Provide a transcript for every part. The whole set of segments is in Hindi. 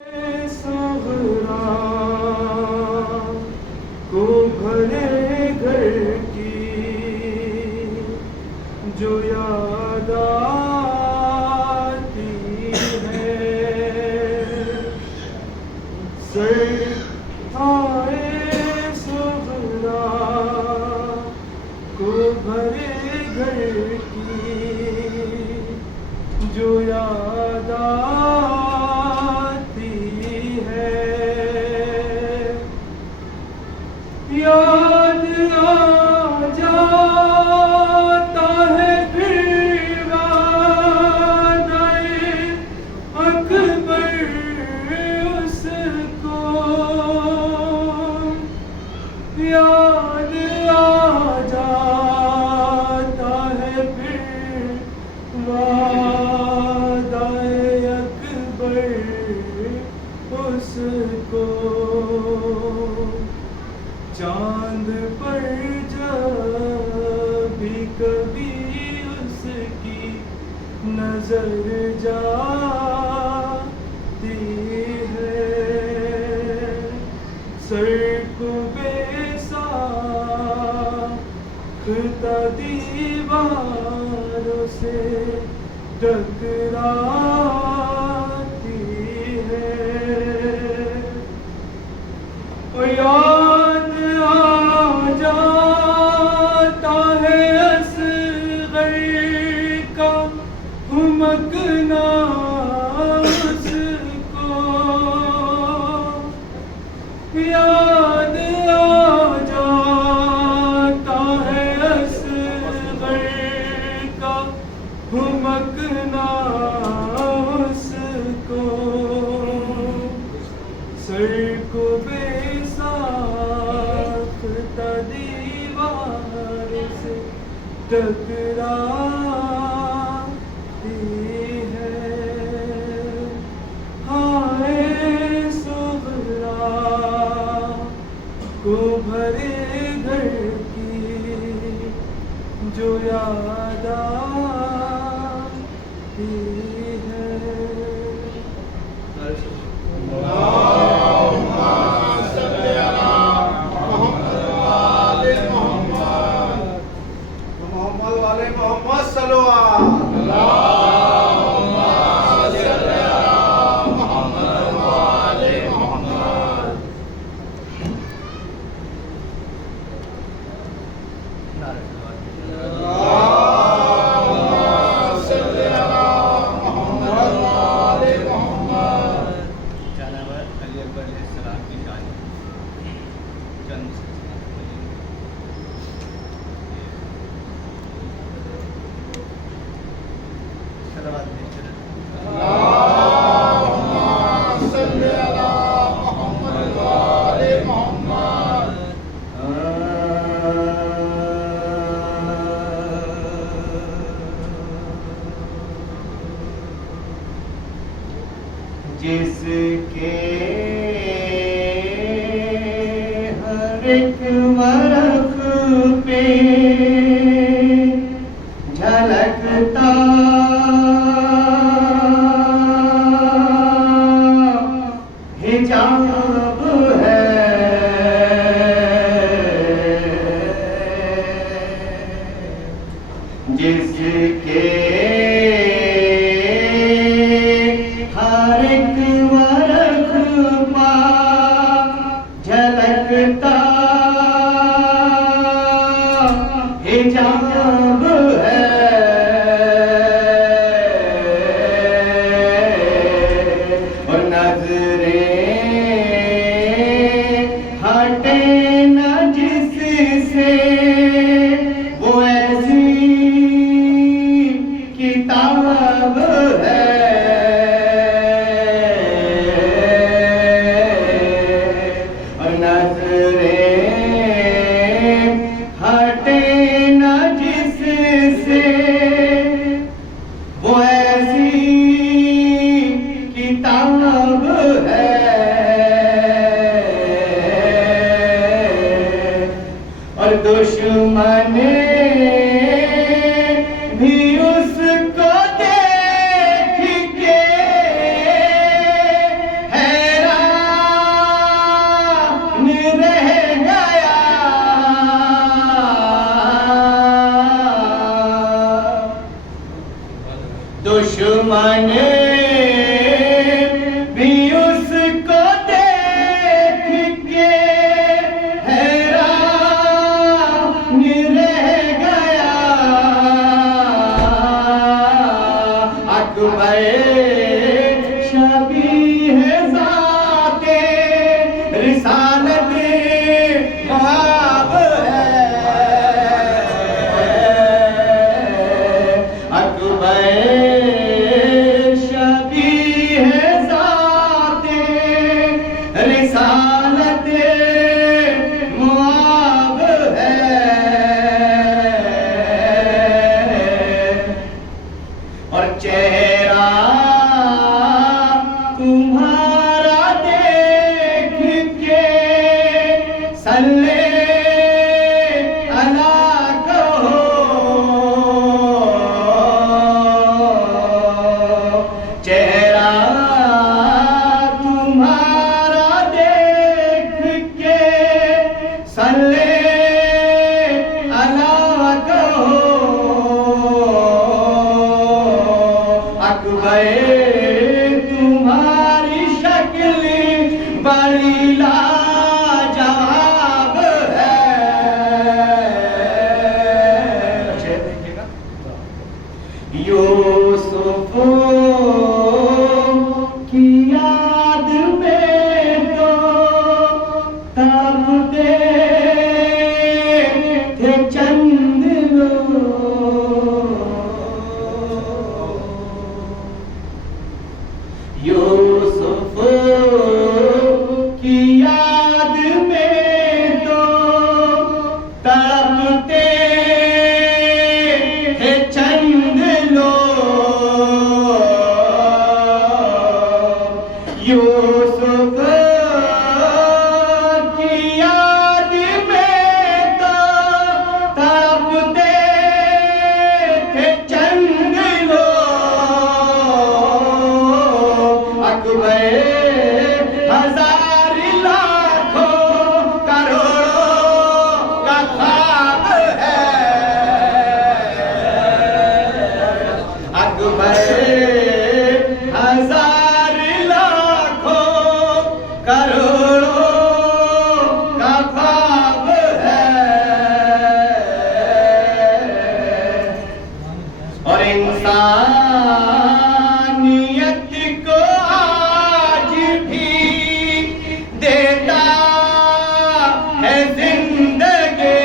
सोहरा को भरे घर की जो याद आती है, सर आए सोहरा को भरे घर की जो याद याद आ जाता है फिर वादाए अकबर उसको, याद आ जाता है फिर वादाए अकबर उसको। चांद पर जब भी कभी उसकी नजर जाती है, सर को बेसाख्ता दीवारों से टकराती है। और याद जाता है असग़र का हुमकना उसको, याद आ जाता है असग़र का हुमकना उसको, सर को बेसाख्ता दीवार से टकराती है। हाय सोहरा को भरे घर की जो याद आती है। जिसके हर एक वर्क पे झलकता हिजाब है, जिसके हर एक वर्क पा झलकता हिजाब है, और नजरें हटे न जिससे वो ऐसी किताब है, और नजरें हटे न जिससे वो ऐसी किताब है। सल्ले अला कहो, चेहरा तुम्हारा देख के सल्ले अला कहो, अकबर तुम्हारी शक्ल बड़ी लाजवाब है। यूसुफ की याद में तो तड़पते थे चंद लोग, यूसुफ की याद में तो तड़पते थे चंद लोग, यूसुफ की याद में तो तड़पते थे चंद लोग, अकबर हजार लाखों करोड़ों का ख्वाब है। अकबर हजार लाखों करोड़ों का ख्वाब है। और इंसानियत को आज भी देता है जिंदगी,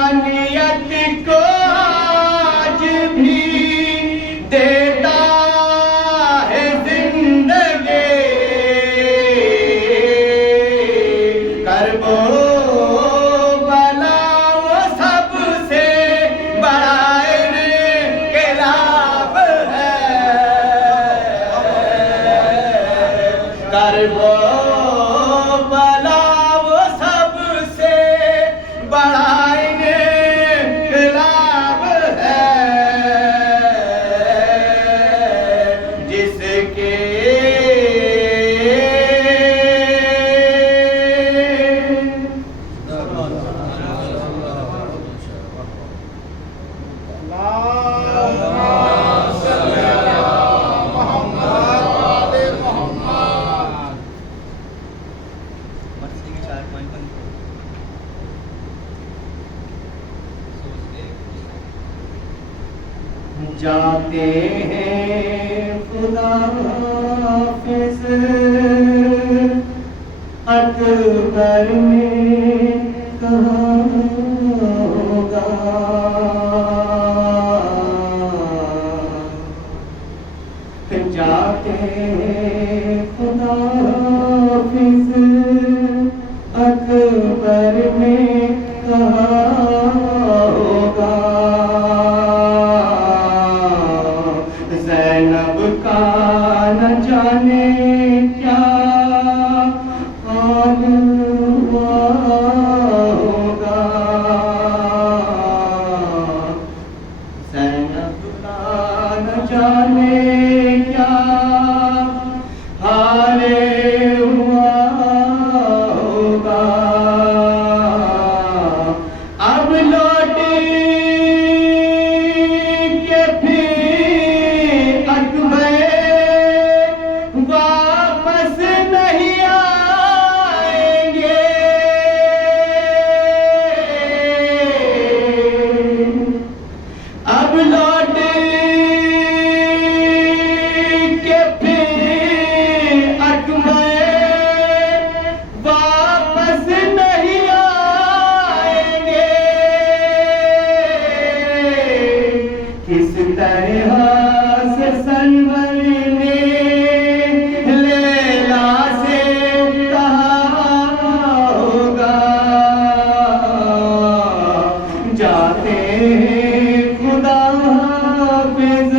इंसानियत को आज भी देता है जिंदगी, करबो बला वो सबसे बड़ा इनकलाब है। करबो बला वो सबसे बड़ा इनकलाब है, जिसके जाते हैं खुदा हाफिज़ अकबर में कहाँ होगा, जाते हैं खुदा हाफिज़ अकबर में कहाँ होगा, ज़ैनब का न जाने क्या हाल हुआ होगा, ज़ैनब का न जाने क्या हाल हुआ होगा। अब लौट के फिर अकबर वापस नहीं आएंगे, अब लौट के फिर अकबर वापस नहीं आएंगे, किस तरह से सरवर ने लैला से कहा होगा, जाते खुदा हाफिज़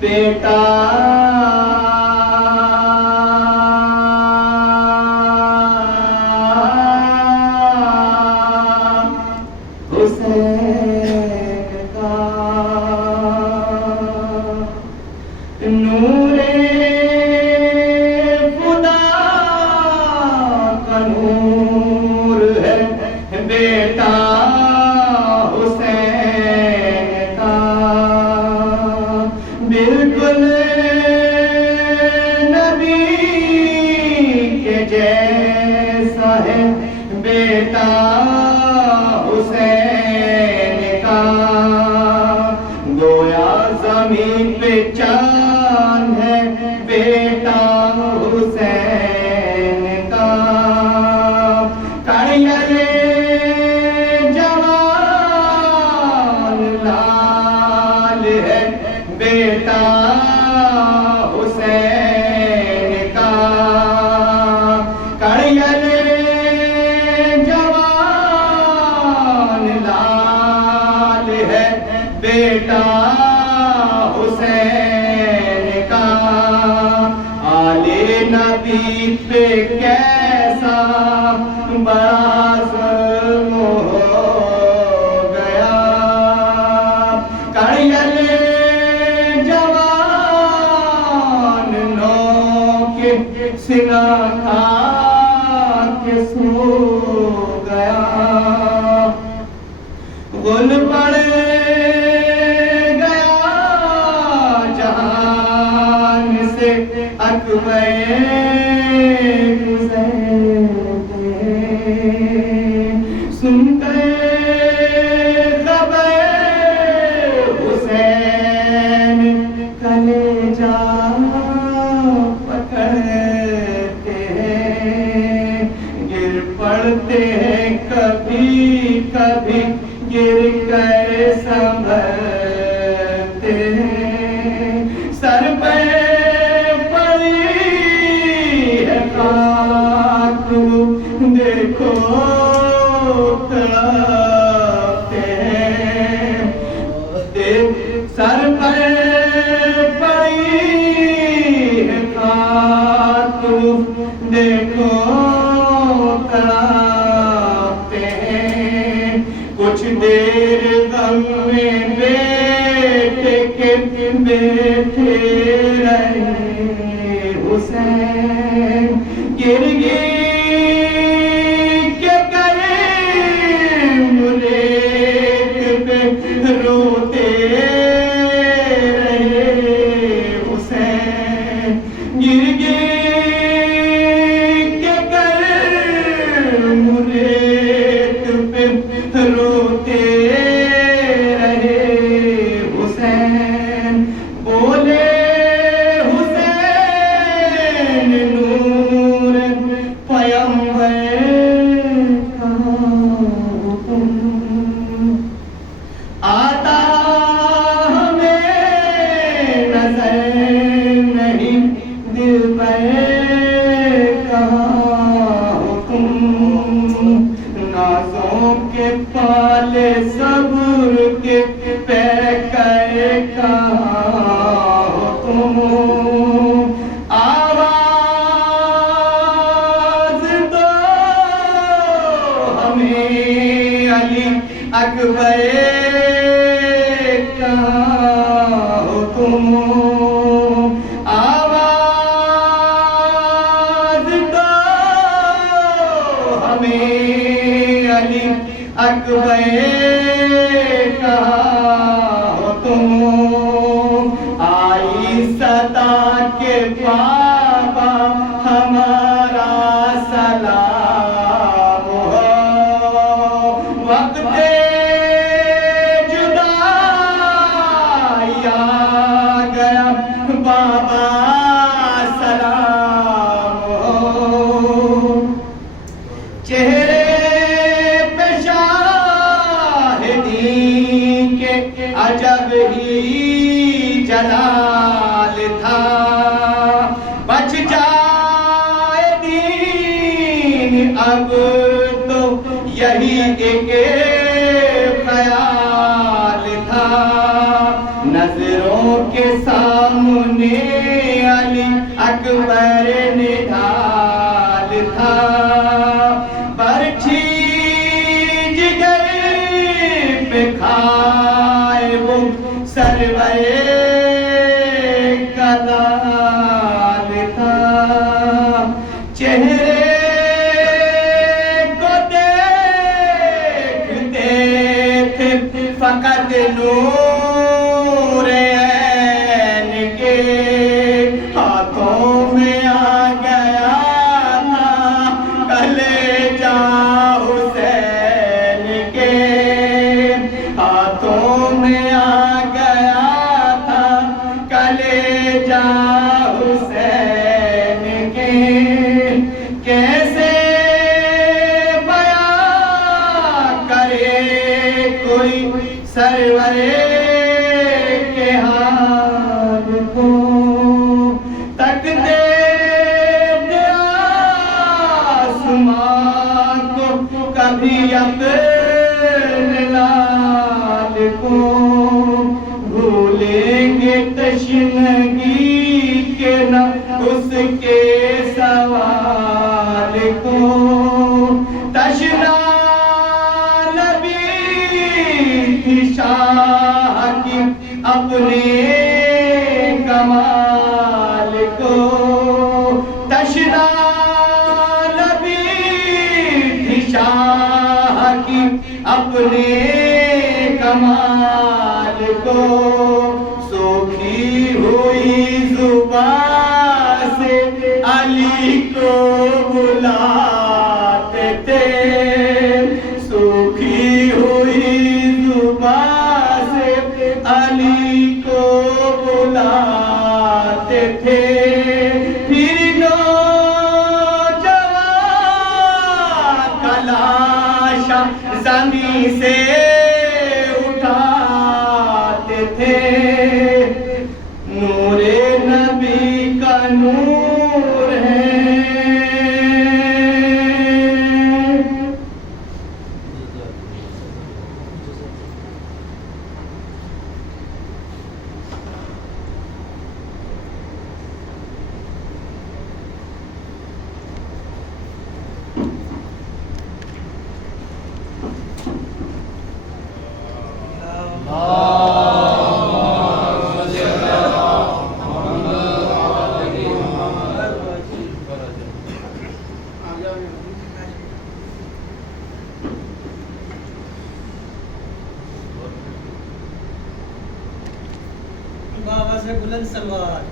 बेटा हुसैन का नूरे खुदा का नूर है बेटा हुसैन का बिल्कुल नबी के जैसा है बेटा हुसैन का गोया ज़मीन पे चांद है बेटा हुसैन का कड़ियले जवान लाल है बेटा हुसैन का कड़ियले जवान लाल है बेटा हुसैन का आले नबी पे कैसा बड़ा ज़ुल्म हो गया कड़ियले जवान नो के सिना खा के सो गया गुल पड़ गया जहान से अकबर गुजरते सुन गए खबर हुसैन कलेजा पकड़ते हैं गिर पड़ते हैं कभी कभी गिर कर संभलते हैं सर पे पड़ी है खाक देखो तड़पते हैं सर पे पड़ी है खाक देखो तड़पते हैं कुछ देर गम में बेटे के बैठे रहे हुसैन गिर के करीम रेत पे रोते रहे हुसैन गिर के करीम रेत पे रोते रहे हुसैन बोले हुसैन नूर पैगंबर का हुक्म आता हमें नजर नहीं दिल पर का हुक्म नाज़ों के पाले सब्र के पैर का हुक्म आवाज दो हमें अली अकबर का हुक्म आवाज दो हमें अली अकबर का हुक्म आई सदा के बाबा हमारा सलाम हो वक्त जुदाई आ गया बाबा सलाम हो चेहरे पे शाहिदी के अजब ही जलाल था बच जाए दीन अब तो यही एक ख्याल था नजरों के साथ सामने अली अकबर निढाल था, बरछी जिगर पे खाए वो सरवरे कलाल था। चेहरे को देखते थे फकत नूर ऐन के, हाथों में आ गया था कलेजा हुसैन के, हाथों में आ गया था कलेजा हुसैन के। कैसे बयां करे कोई सरवरे के हाल को, तकते थे आसमां को कभी अपने लाल को, भूलेंगे तशनगी के न उसके सवाल को। तशना नबी थी शाह की अपने कमाल को, तशना नबी थी शाह की अपने कमाल को। सूखी हुई जुबान से अली को बुलाते थे, सूखी हुई जुबान से अली को बुलाते थे। फिर नौजवान का लाशा ज़मीं से उठाते थे, नूरे नबी का नूर है। बाबा से बुलंद सलवार।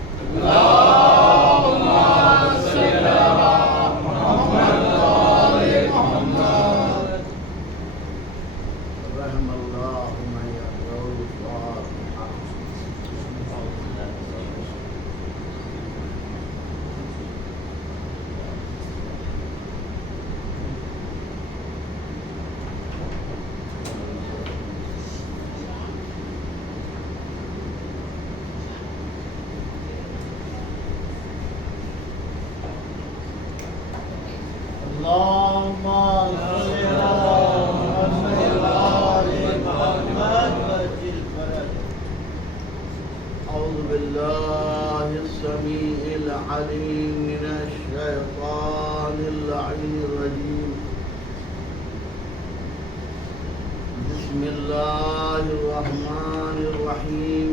बिस्मिल्लाहिर्रहमानिर्रहीम।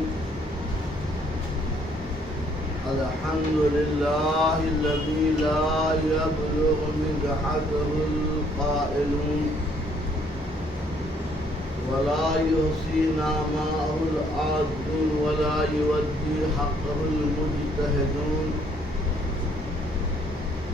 अल्हम्दुलिल्लाहिल्लज़ी ला यब्लुगु मिदहहुल क़ाइलून वला युहसीना माहुल आदून वला युवद्दी हक़्क़हुल मुज्तहिदून।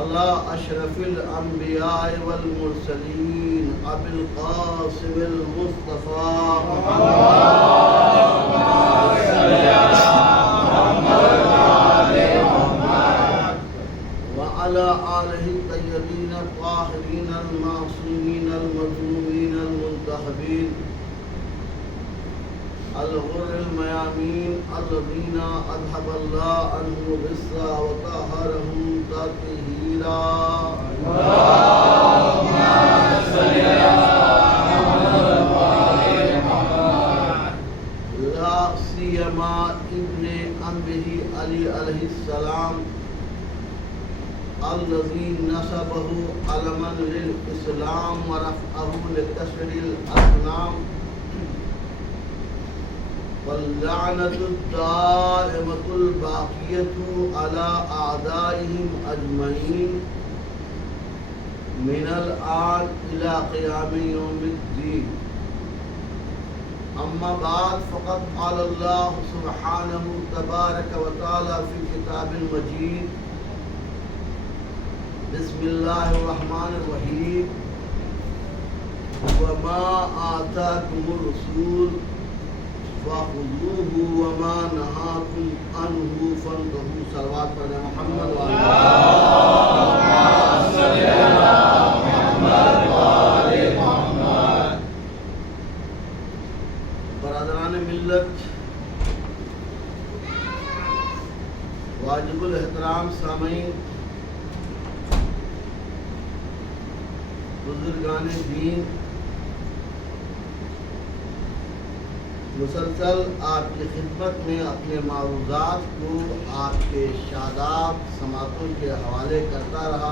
अला अशरफिल अंबिया वल मुरसलीन अबिल कासिमिल मुस्तफा व अला आलिहि तय्यबीन ताहिरीन अल मासूमीन अल मज़लूमीन अल मुंतखबीन अल-गुर्रिल मयामीन अल्लज़ीना अज़हबल्लाहु अन्हुम बिस्सा व तहहरहुम तत्हीरा। अल्लाहुम्मा सल्ली अला मुहम्मद ला सियमा इब्ने अम्मिही अली अलैहिस्सलाम अल्लज़ी नसबहु अलमन लिल इस्लाम व रफ़अहु लिकसरिल असनाम वल्लअनतु दाइमतुल बाक़ियतु अला अअदाइहिम अजमईन मिनल आन इला क़ियाम यौमिद्दीन। अम्मा बाद फ़क़द क़ाल अल्लाहु सुब्हानहु तबारक व तआला फ़ी किताबिल मजीद बिस्मिल्लाहिर रहमानिर रहीम व मा आताकुमुर रसूल फ़ख़ुज़ूहु व मा नहाकुम अन्हु फ़न्तहू। सलवात पढ़े मोहम्मद व आले मोहम्मद। बरादरान मिल्लत, वाजिबुल एहतराम सामीन, बुजुर्गान दीन, मुसलसल आपकी खिदमत में अपने मारूज़ात को आपके शादाब समातों के हवाले करता रहा,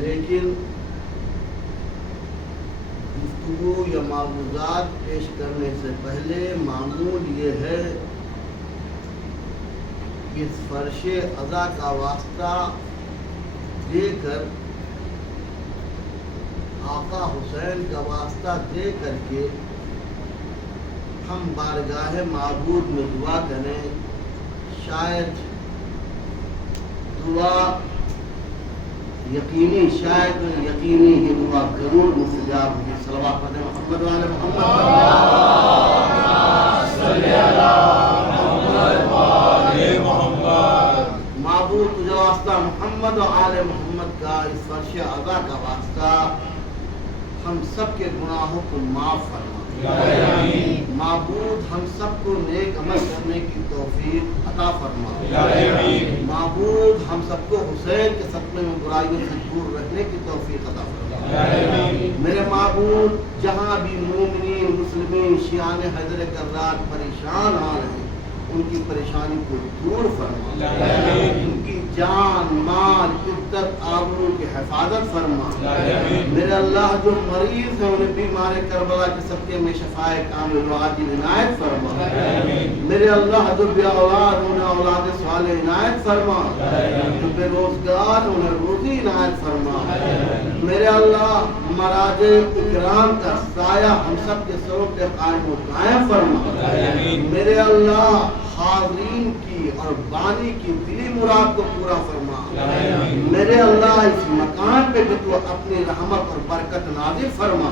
लेकिन गुफ्तगू या मारूज़ात पेश करने से पहले मामूल ये है कि इस फ़र्शे अज़ा का वास्ता देकर, आका हुसैन का वास्ता दे करके हम बारगाह माबूद में दुआ करें। शायद दुआ यकीनी, शायद यकीनी ये दुआ जरूर मुस्तजाब होगी। सलवात पढ़ें मोहम्मद व आले मोहम्मद। माबूद तुझा वास्ता मोहम्मद व आले मोहम्मद का इस फर्श अज़ा का वास्ता हम सब के गुनाहों को माफ फरमा। माबूद हम सबको नेक अमल करने की तौफीक अता फरमा। माबूद हम सबको हुसैन के सदक़े में बुराइयों से दूर रहने की तौफीक अता फरमा। मेरे माबूद, जहाँ भी मोमिनीन मुस्लिमीन शियान हैदर कर्रार परेशान आ रहे हैं, उनकी परेशानी को दूर फरमा। उनकी जान, माल, इज्जत, आबरू की हिफाजत फरमा। मेरे अल्लाह, जो मरीज हैं उन्हें बीमार करबला के सबके में शफाए कामिल आजिल इनायत फरमा। मेरे अल्लाह, जो बेऔलाद उन्हें औलाद साले इनायत फरमा। जो बेरोजगार उन्हें रोजी इनायत फरमा। मेरे अल्लाह, मराजे इकराम का साया हम सब के सरों पे कायम व कायम फरमा। मेरे अल्लाह, हाज़रीन की और बानी की दिली मुराद को पूरा फरमा। मेरे अल्लाह, इस मकान पे भी तू अपनी रहमत और बरकत नाज़िल फरमा।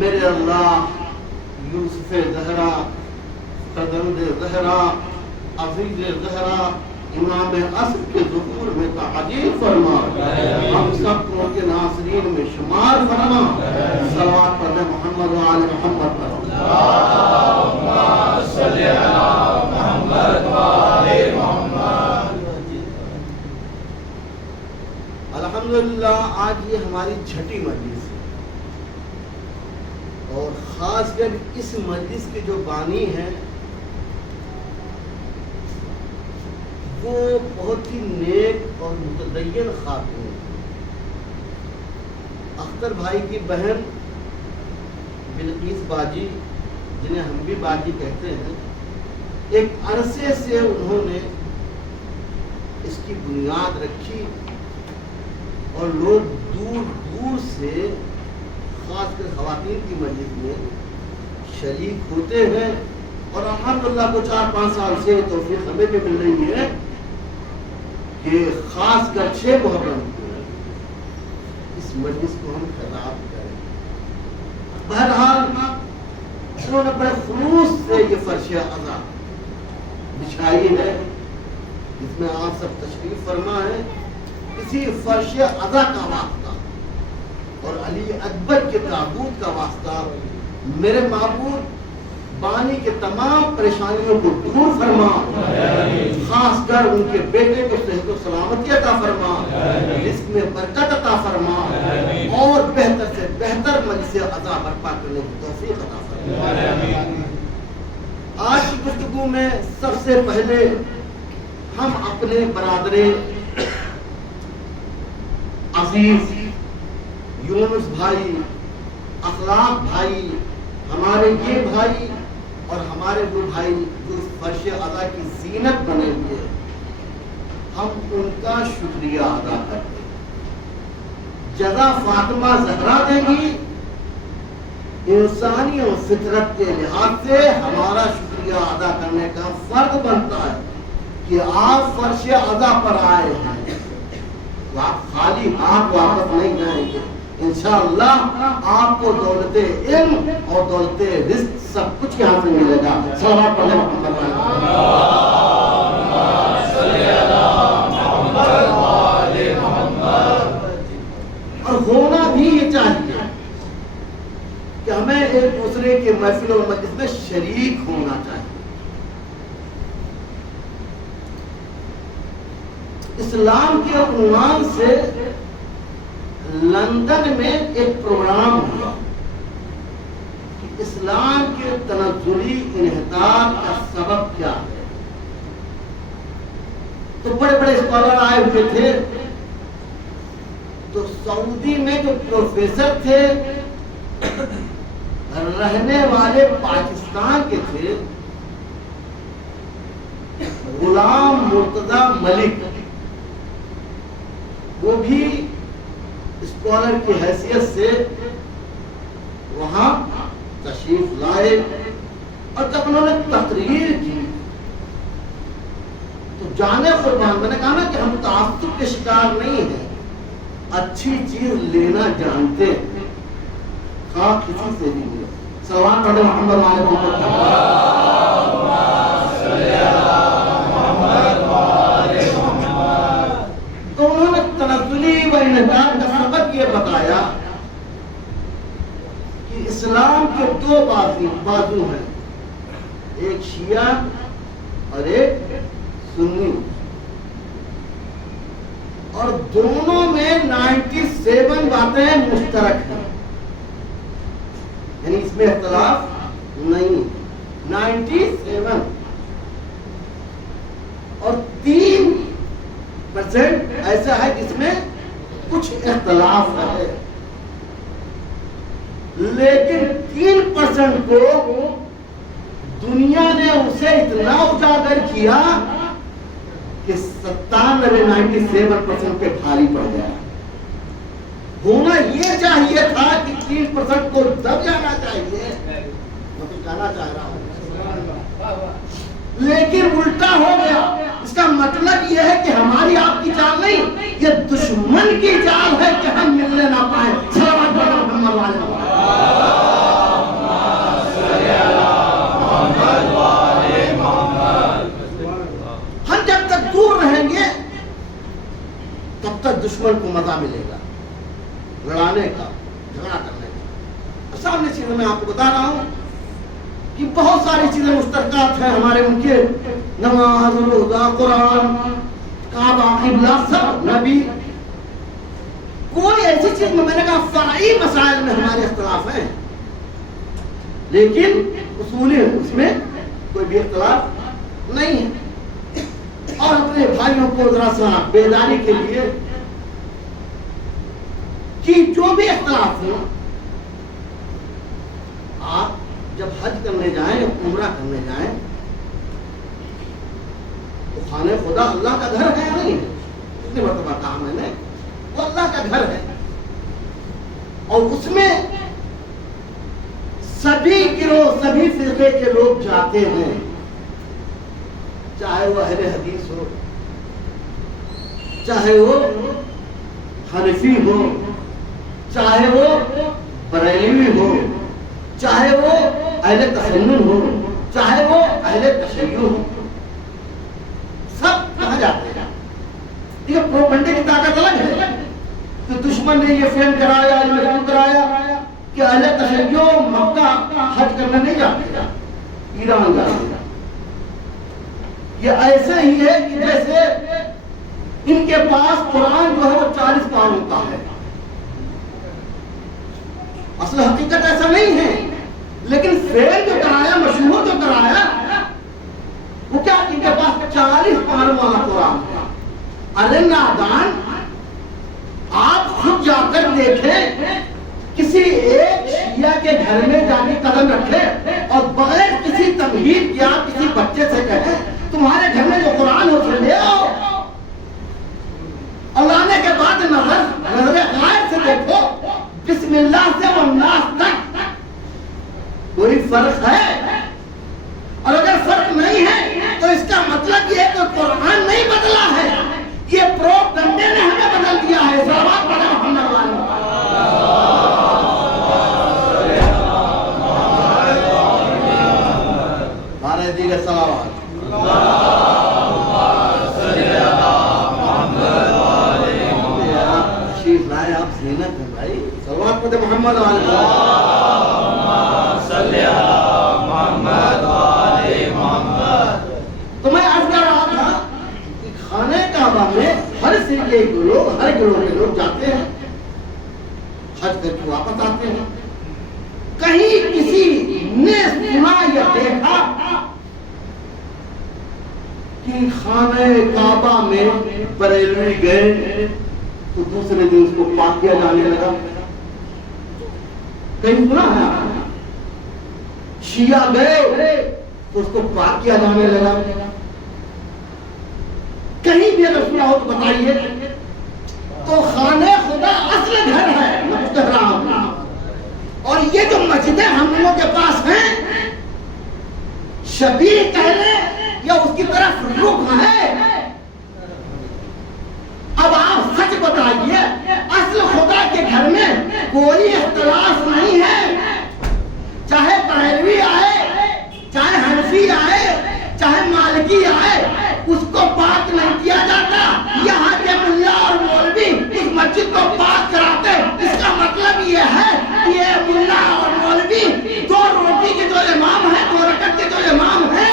मेरे अल्लाह, यूसुफ ज़हरा, तदंद ज़हरा, अज़ीज़ ज़हरा, इमाम असर के ज़ुहूर में ताजील फरमा। हम सबको उनके नासरीन में शुमार फरमा। सलवात पढ़े मोहम्मद व आले मोहम्मद पर। अल्लाहुम्मा सल्ली अला मुहम्मद व आले मोहम्मद। अल्हम्दुलिल्लाह, आज ये हमारी छठी मजलिस है और ख़ासकर इस मजलिस के जो बानी हैं वो बहुत ही नेक और मुतदय्यन खातून, अख्तर भाई की बहन बिल्किस बाजी, जिन्हें हम भी बाजी कहते हैं, एक अरसे से उन्होंने इसकी बुनियाद रखी और लोग दूर दूर से, खासकर ख़वातीन की मजलिस में शरीक होते हैं और अल्हम्दुलिल्लाह को 4-5 साल से तौफीक हमें भी मिल रही है कि खासकर 6 मुहर्रम को इस मजलिस को हम खिताब करें। बहरहाल उन्होंने बड़े खुलूस से ये फर्श अज़ा बिछाई है, जिसमें आप सब तशरीफ फरमा है। इसी फर्श अज़ा का वास्ता और अली अकबर के ताबूत का वास्ता मेरे माबूद बानी के तमाम परेशानियों को दूर फरमा, खासकर उनके बेटे को सेहत और सलामती अता फरमा, इसमें बरकत अता फरमा और बेहतर से बेहतर मजलिस अज़ा बर्पा करने की तौफीक अता फरमा। आज की गुफ्तगू में सबसे पहले हम अपने बरादरे अजीज यूनुस भाई, अखलाक भाई, हमारे ये भाई और हमारे वो भाई जो इस फर्श अदा की जीनत बने हुए, हम उनका शुक्रिया अदा करते हैं। जज़ा फातिमा ज़हरा देंगी। इंसानी और फितरत के लिहाज से हमारा शुक्रिया अदा करने का फर्ज बनता है कि आप फर्श अदा पर आए हैं तो आप खाली हाथ वापस नहीं जाएंगे। इंशाअल्लाह आपको दौलते इल्म और दौलते रिज़्क़ सब कुछ यहाँ से मिलेगा। सल्लल्लाहु अलैहि वसल्लम। और होना भी ये चाहिए कि हमें एक दूसरे के महफिल और मजलिस में शरीक होना चाहिए। इस्लाम के उन्वान से लंदन में एक प्रोग्राम हुआ कि इस्लाम के तनज़्ज़ुली इन्हितार का सबब क्या है। तो बड़े बड़े स्कॉलर आए हुए थे। तो सऊदी में जो प्रोफेसर थे रहने वाले पाकिस्तान के थे, गुलाम मुर्तजा मलिक, वो भी स्कॉलर की हैसियत से वहां तशरीफ लाए। और जब उन्होंने तकरीर की तो जाने कुर्बान, मैंने कहा ना कि हम तासुब के शिकार नहीं हैं, अच्छी चीज लेना जानते हैं, खा किसी से भी मिले। सलाम पढ़े मोहम्मद वाले तो उन्होंने तनज़्ज़ुली व इन्हितार का सबक ये बताया कि इस्लाम के 2 बाजू हैं, एक शिया और एक सुन्नी, और दोनों में 97 बातें मुश्तरक हैं, यानी इसमें इख्तिलाफ नहीं। 97 और 3% ऐसा है जिसमें कुछ इख्तिलाफ है। लेकिन 3% को दुनिया ने उसे इतना उजागर किया कि 97% पे भारी पड़ गया। होना ये चाहिए था कि 3% को दब जाना चाहिए, मैं तो कहना चाह रहा हूं, लेकिन उल्टा हो गया। इसका मतलब यह है कि हमारी आपकी चाल नहीं, ये दुश्मन की चाल है कि हम मिलने ना पाए। हम जब तक दूर रहेंगे तब तक दुश्मन को मजा मिलेगा लड़ाने का, झगड़ा करने का। सामने चीजें मैं आपको बता रहा हूं कि बहुत सारी चीजें मुश्तरकात हैं हमारे, उनके नमाज, रोजा, कुरान, काबा, किबला, सब नबी। कोई ऐसी चीज में मैंने कहा फराई मसाइल में हमारे इख्तिलाफ हैं, लेकिन उसूली उसमें कोई भी इख्तिलाफ नहीं है। और अपने भाइयों को जरा सा बेदारी के लिए कि जो भी इख्तिलाफ हो, आप जब हज करने जाएं, उम्रा करने जाएं, तो खाने खुदा अल्लाह का घर है या नहीं? कितनी मरतबा कहा मैंने, वो अल्लाह का घर है और उसमें सभी गिरोह सभी फिरके के लोग जाते हैं, चाहे वो अहले हदीस हो, चाहे वो हनफी हो, चाहे वो बरेलवी हो, चाहे वो अहले तसन्नुन हो, चाहे वो अहले तशय्युअ हो, सब कहाँ जाते हैं। ये प्रोपेगेंडा की ताकत अलग है। तो दुश्मन ने ये फेम कराया, ये मजबूर कराया कि अहले तशय्युअ मक्का हज करने नहीं जाते, ईरान जाते। ये ऐसे ही है कि जैसे इनके पास कुरान जो है वो 40 पारों का है। असल हकीकत ऐसा नहीं है, लेकिन फेल जो कराया, मशहूर जो कराया, वो क्या इनके पास 40 पारों वाला कुरान है। अरे नादान, आप खुद जाकर देखें, किसी एक शिया के घर में जाके कदम रखे और बगैर किसी तमहीद या किसी बच्चे से कहे तुम्हारे घर में जो कुरान हो उसे ले आओ, और लाने के बाद नजर गायब से देखो, बिस्मिल्लाह से वन्नास तक कोई फर्क है? और अगर फर्क नहीं है तो इसका मतलब ये है कि कुरान नहीं बदला है, ये प्रोपेगेंडा ने हमें बदल दिया है। सलावत पढ़े मोहम्मद वाले। मारे दीगे सलावत। शीश लाए आप ज़ीनत है भाई, सलावत पढ़े मोहम्मद वाले। तो मैं अर्ज कर रहा था कि खाने काबा में हर सिरके के लोग, हर गिरोह के लोग जाते हैं, हज करके वापस आते हैं। कहीं किसी ने सुना या देखा कि खाने काबा में बरेलवी गए तो दूसरे दिन उसको पाक किया जाने लगा? कहीं सुना है? शिया गए तो उसको पाक किया जाने लगा? कहीं भी अगर सुना हो तो बताइए। तो खाने खुदा असल घर है, और ये जो मस्जिदें हम लोगों के पास हैं, शबीह कह ले या उसकी तरफ रुख है। अब आप सच बताइए, असल खुदा के घर में कोई इख्तिलाफ नहीं है। चाहे बरेलवी आए, चाहे हनफी आए, चाहे मालिकी आए, उसको पाक नहीं किया जाता। यहाँ के मुल्ला और मौलवी उस मस्जिद को पाक कराते। इसका मतलब ये है कि ये मुल्ला और मौलवी दो रोटी के जो इमाम है, 2 रकअत के जो इमाम है,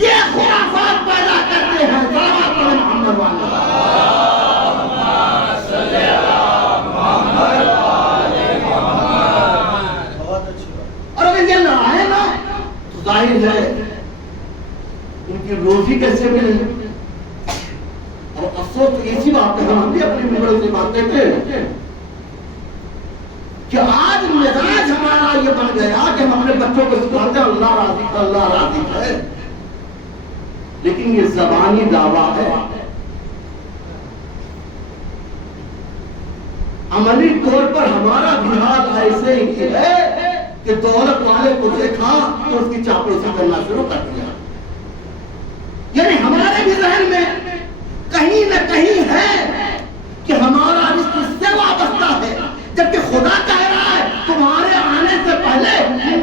ये खुराफात पैदा करते हैं। सलावत पढ़े मोहम्मद वाले। और अगर ये लड़ाई ना तो जाहिर है उनकी रोजी कैसे मिली। और अफसोस तो इसी बात है, हम भी अपने मुगलों से बात करते हैं कि आज मिजाज हमारा ये बन गया कि हम अपने बच्चों को सिखाते हैं अल्लाह राज़ी है, अल्लाह राज़ी है, लेकिन ये ज़बानी दावा है। अमली तौर पर हमारा बिहार ऐसे ही है कि दौलत वाले को देखा तो उसकी चापलूसी करना शुरू कर दिया। यानी हमारे भी जहन में कहीं न कहीं है कि हमारा रिश्ता इससे वाबस्ता है, जबकि खुदा कह रहा है तुम्हारे आने से पहले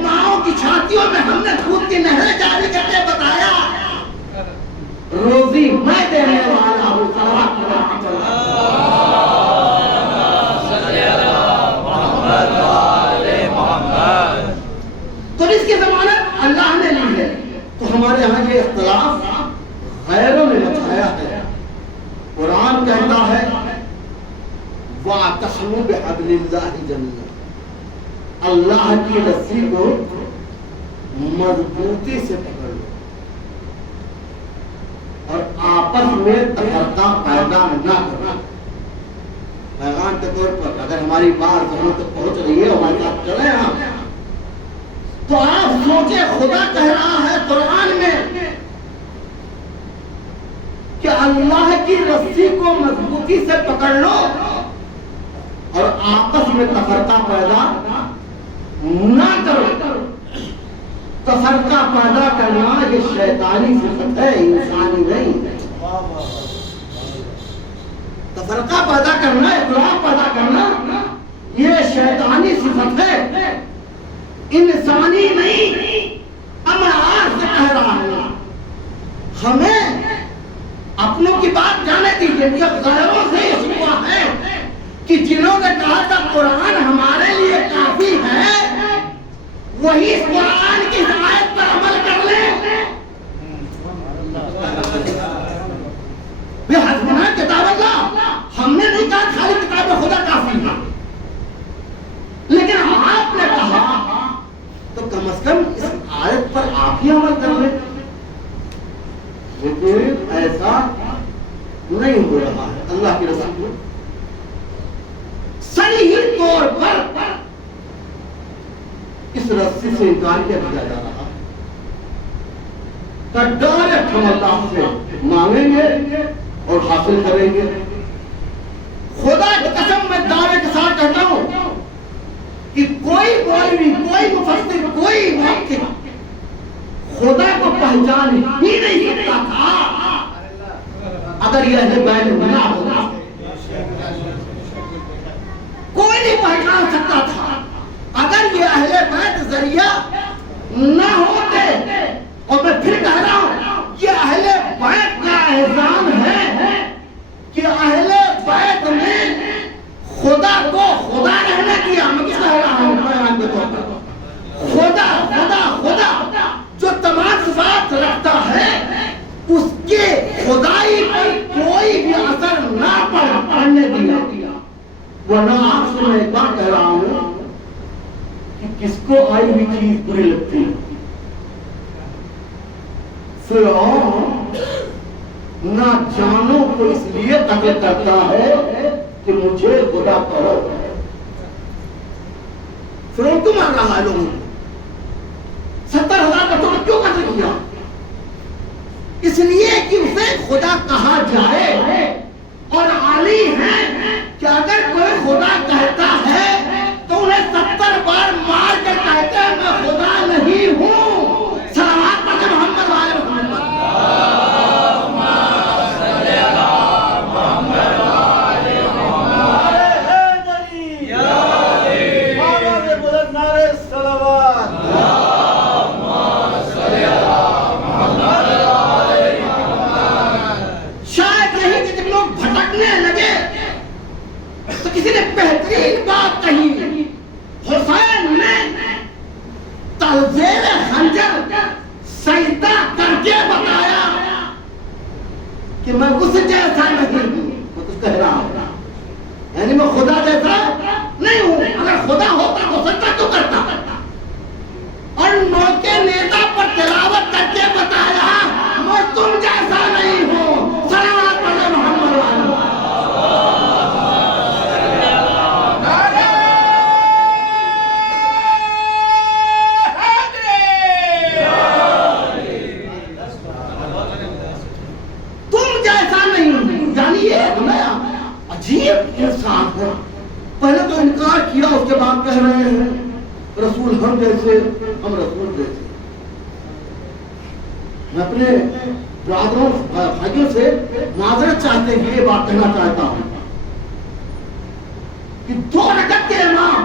माओं की छातियों में हमने दूध की नहरें जारी करके बताया, रोजी मैं देने वाला हूँ। तो इसकी जमानत अल्लाह ने ली है। तो हमारे यहाँ ये इख्तिलाफ गैरों ने मचाया है। कुरान कहता है वातसिमू बिहब्लिल्लाहि जमीअन, अल्लाह की रस्सी को मजबूती से पकड़ लो और आपस में तफरका पैदा न करो। पैगाम के तौर पर अगर हमारी बात जरूरत तक पहुंच रही है, हमारे साथ चले हम, तो आप सोचे खुदा कह रहा है कुरान में कि अल्लाह की रस्सी को मजबूती से पकड़ लो और आपस में तफरका पैदा ना करो। तफरका पैदा करना ये शैतानी सिफत है, इंसानी नहीं। तफरका पैदा करना, इख्तिलाफ पैदा करना ये शैतानी सिफत है, इंसानी नहीं। अब मैं आज से कह रहा हूं, हमें अपनों की बात जाने दीजिए। जब गैरों से हुआ है कि जिन्होंने कहा था कुरान हमारे लिए काफी है, वही इस कुरान की आयत पर अमल कर ले। हस्बना किताब अल्लाह, हमने नहीं कहा खाली किताब खुदा काफी है, लेकिन आपने कहा तो कम से कम इस आयत पर आप ही अमल कर ले। लेकिन ऐसा नहीं हो रहा है। अल्लाह के रसूल सही तौर पर इस रस्सी से इनकार किया जा रहा है। डायरेक्ट हम अल्लाह से मांगेंगे और हासिल करेंगे। खुदा की कसम मैं दावे के साथ कहता हूं कि कोई मौलवी, कोई मुफस्सिर, कोई मुहक्किक खुदा को पहचान ही नहीं सकता था अगर यह बैत ना होता। कोई नहीं पहचान सकता था अगर ये अहले बैत जरिया ना होते। और मैं फिर कह रहा हूं, ये अहले बैत का एहसान है कि अहले बैत ने खुदा को खुदा रहने दिया। मैं क्या कह रहा हूं बयान के तौर पर, खुदा खुदा खुदा जो तमाम सिफात रखता है, उसके खुदाई पर कोई भी असर ना पड़ने दिया। वरना आपसे मैं एक बात कह रहा हूं कि किसको आई हुई चीज बुरी लगती है। फिरौन ना जानों को इसलिए कत्ल करता है कि मुझे खुदा करो। फिरौन क्यों मार रहा है लोगों को? 70,000 का टोटल क्यों कत्ल किया? इसलिए कि उसे खुदा कहा जाए। और आली है कि अगर कोई खुदा कहता है तो उन्हें 70 बार मार कर कहते हैं मैं खुदा नहीं हूं। सलावत पढ़े मोहम्मद वाले मोहम्मद। किसी ने बेहतरीन बात कही, हुसैन ने तलजेल खंजर सजदा करके बताया कि मैं उस जैसा नहीं हूं। मैं तो कह रहा हूं, यानी मैं खुदा जैसा नहीं हूं। अगर खुदा होता तो सजदा क्यों करता? और मौके नेता पर तिलावत करके बताया मैं तुम जैसा नहीं हूं। सलावत पढ़े मोहम्मद वाले। अजीब इंसान है। पहले तो इनकार किया, उसके बाद कह रहे हैं रसूल हम जैसे, हम रसूल जैसे। मैं अपने ब्रादरों भाइयों से माजरत चाहते हुए ये बात कहना चाहता हूं कि 2 रकअत के इमाम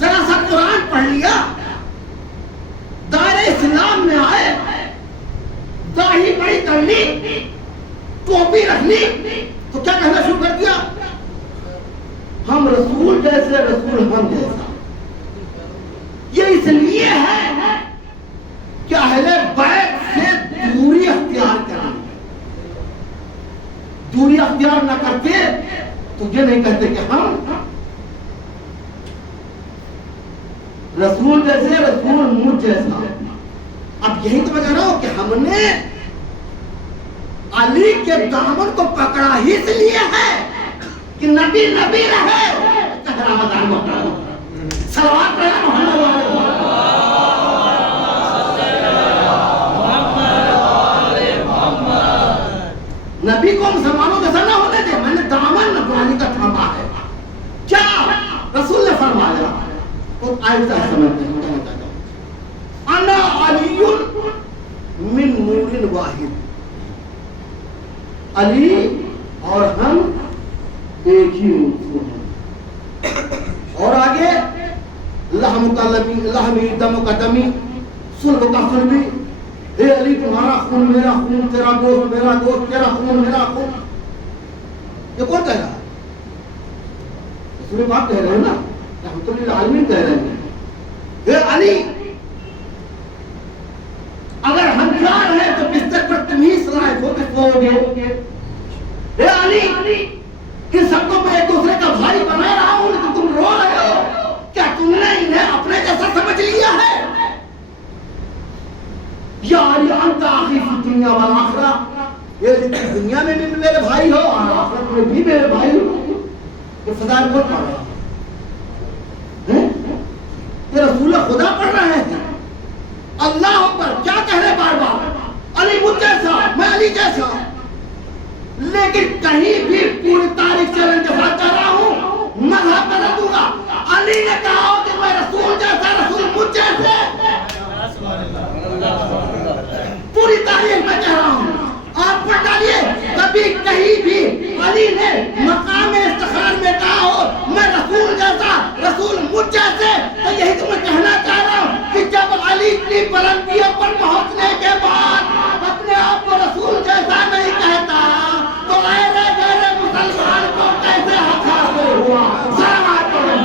जरा सा कुरान पढ़ लिया, दायरे इस्लाम में आए, दाढ़ी बड़ी कर ली, टोपी रख ली, तो क्या कहना शुरू कर दिया? हम रसूल जैसे, रसूल हम जैसा। ये इसलिए है कि अहले बैत से दूरी अख्तियार करना। दूरी अख्तियार न करते तो ये नहीं कहते कि हम रसूल जैसे, रसूल मुझ जैसा। अब यही तो मैं कह रहा हूं कि हमने अली के दामन को पकड़ा ही इसलिए है कि नबी नबी रहे। सलवात पढ़े मोहम्मद वाले। नबी को मुसलमानों जैसा ना होने दे। मैंने दामन नबी का थामा है। क्या रसूल ने फरमाया? ऐसा समझते हैं, कहना चाहता हूं अना अलीयुन मिन नूरिन वाहिद, अली और हम एक ही नूर हैं। और आगे लहम का लमी लहमी दम का दमी सुल्ब का सुल्बी, हे अली तुम्हारा खून मेरा खून, तेरा गोश्त मेरा गोश्त, तेरा खून मेरा खून। ये कौन कह रहा है? रसूल पाक कह रहे हैं ना, रहमतुल्लिल आलमीन कह रहे हैं, हे अली अगर हम चार हैं तो बिस्तर पर तुम ही सलाह होकर सोओगे। हे अली इन सबको मैं एक दूसरे का भाई बना रहा हूं, लेकिन तुम रो रहे हो। क्या तुमने इन्हें अपने जैसा समझ लिया है? या अली अंत आखिर दुनिया वाल आखिरा, ये दुनिया में भी मेरे भाई हो और आखिरत में भी मेरे भाई हो। ये फजाइल कौन पढ़ रहा है? ये रसूल खुदा पढ़ रहे हैं। अल्लाह पर क्या कह रहे बार बार, अली मुझ जैसा, मैं अली जैसा। लेकिन कहीं भी पूरी तारीख चैलेंज के साथ कर रहा हूं, मजहब बदल दूंगा। अली ने कहा कि मैं रसूल जैसा, रसूल मुझ जैसे। पूरी तारीख में कह रहा हूं, आप पढ़ डालिए। कभी कहीं भी अली ने मकाम इफ्तिखार में कहा हो मैं रसूल जैसा, रसूल मुझ जैसे, तो यही तो मैं कहना चाह रहा हूं कि जब अली इतनी बुलंदियों पर पहुंचने के बाद अपने आप को रसूल जैसा नहीं कहता, तो गैर मुसलमान को कैसे हक हासिल हुआ? सलावत पढ़ो।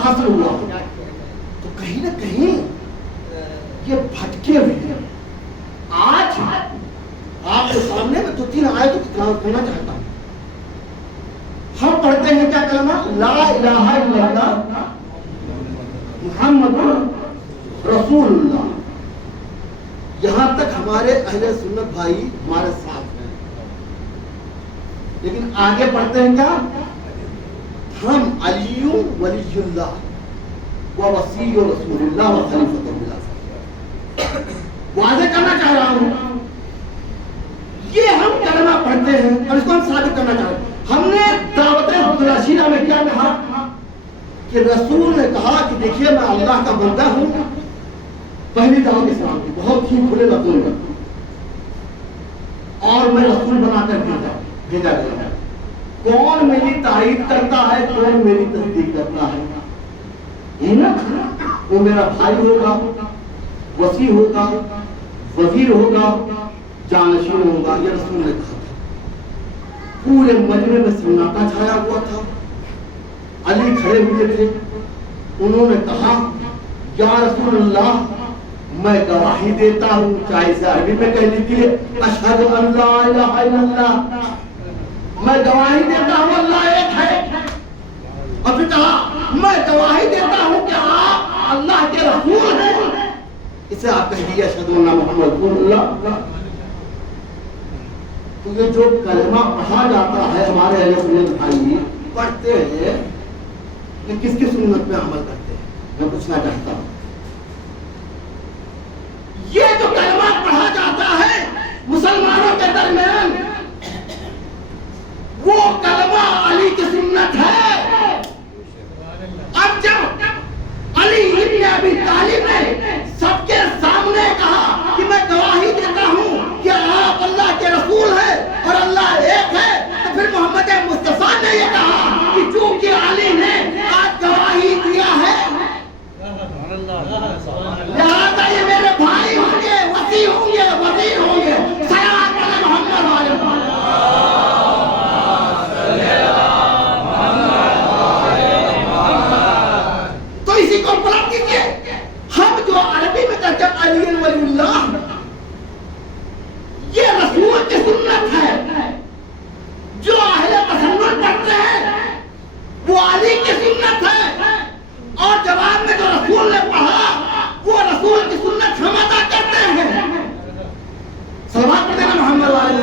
हासिल हुआ। तो कहीं ना कहीं ये भटके हुए हैं। आज आपके सामने में 2-3 आयतों की तिलावत करना चाहता हूं। हम पढ़ते हैं क्या कलमा? ला इलाहा इल्लल्लाह मुहम्मदुर रसूलुल्लाह। यहां तक हमारे अहले सुन्नत भाई हमारे साथ हैं, लेकिन आगे पढ़ते हैं क्या? हम अलियु वलियुल्लाह व वसीयु रसूलुल्लाह व खलीफतुल्लाह। वाज़े करना चाह रहा हूं, ये हम कलमा पढ़ते हैं और इसको हम साबित करना चाह रहे हैं। हमने दावत-ए-हुदराशीना में क्या कहा कि रसूल ने कहा कि देखिए मैं अल्लाह का बंदा हूं। पहली दावत इस्लाम की बहुत ही खुले लफ्जों में, और मैं रसूल बनाकर भेजा गया। कौन मेरी तारीफ करता है, कौन मेरी तस्दीक करता है? ये ना, वो मेरा भाई होगा, वसी होगा, वजीर होगा, जानशीन होगा। ये रसूल ने कहा था। पूरे मजमे में सन्नाटा छाया हुआ था। अली खड़े हुए थे, उन्होंने कहा या रसूलल्लाह मैं गवाही देता हूं, चाहे इसे अरबी में कह लीजिए अशहदु अल्ला इलाहा इल्लल्लाह, मैं गवाही देता हूं अल्लाह एक है। और फिर कहा मैं गवाही देता हूं कि आप अल्लाह के रसूल हैं। इसे आप कह दीजिए अशहदु अन्ना मुहम्मद रसूलुल्लाह। तो ये जो कलमा पढ़ा जाता है, हमारे अहले सुन्नत भाई पढ़ते हैं कि किसकी सुन्नत पे अमल करते हैं, मैं पूछना चाहता हूं। ये जो कलमा पढ़ा जाता है मुसलमानों के दरमियान, वो कलमा अली की सुन्नत है। अब जब अली इब्न अबी तालिब ने सबके सामने कहा कि मैं गवाही देता हूं कि आप अल्लाह के रसूल हैं और अल्लाह एक है, तो फिर मोहम्मद मुस्तफा ने ये कहा कि चूंकि अली ने आज गवाही दिया है, लिहाजा ये मेरे भाई होंगे, वसी होंगे, वजीर होंगे। सलावत पढ़ो मोहम्मद वाले। तो इसी को पलट कीजिए। हम जो अरबी में कहते हैं अली वलीउल्लाह, ये रसूल की सुन्नत है। जो अहले तसन्नुन पढ़ते हैं वो अली की सुन्नत है, और जवाब में जो रसूल ने पढ़ा वो रसूल की सुन्नत हम अदा करते हैं। सलावत पढ़ देना मोहम्मद वाले।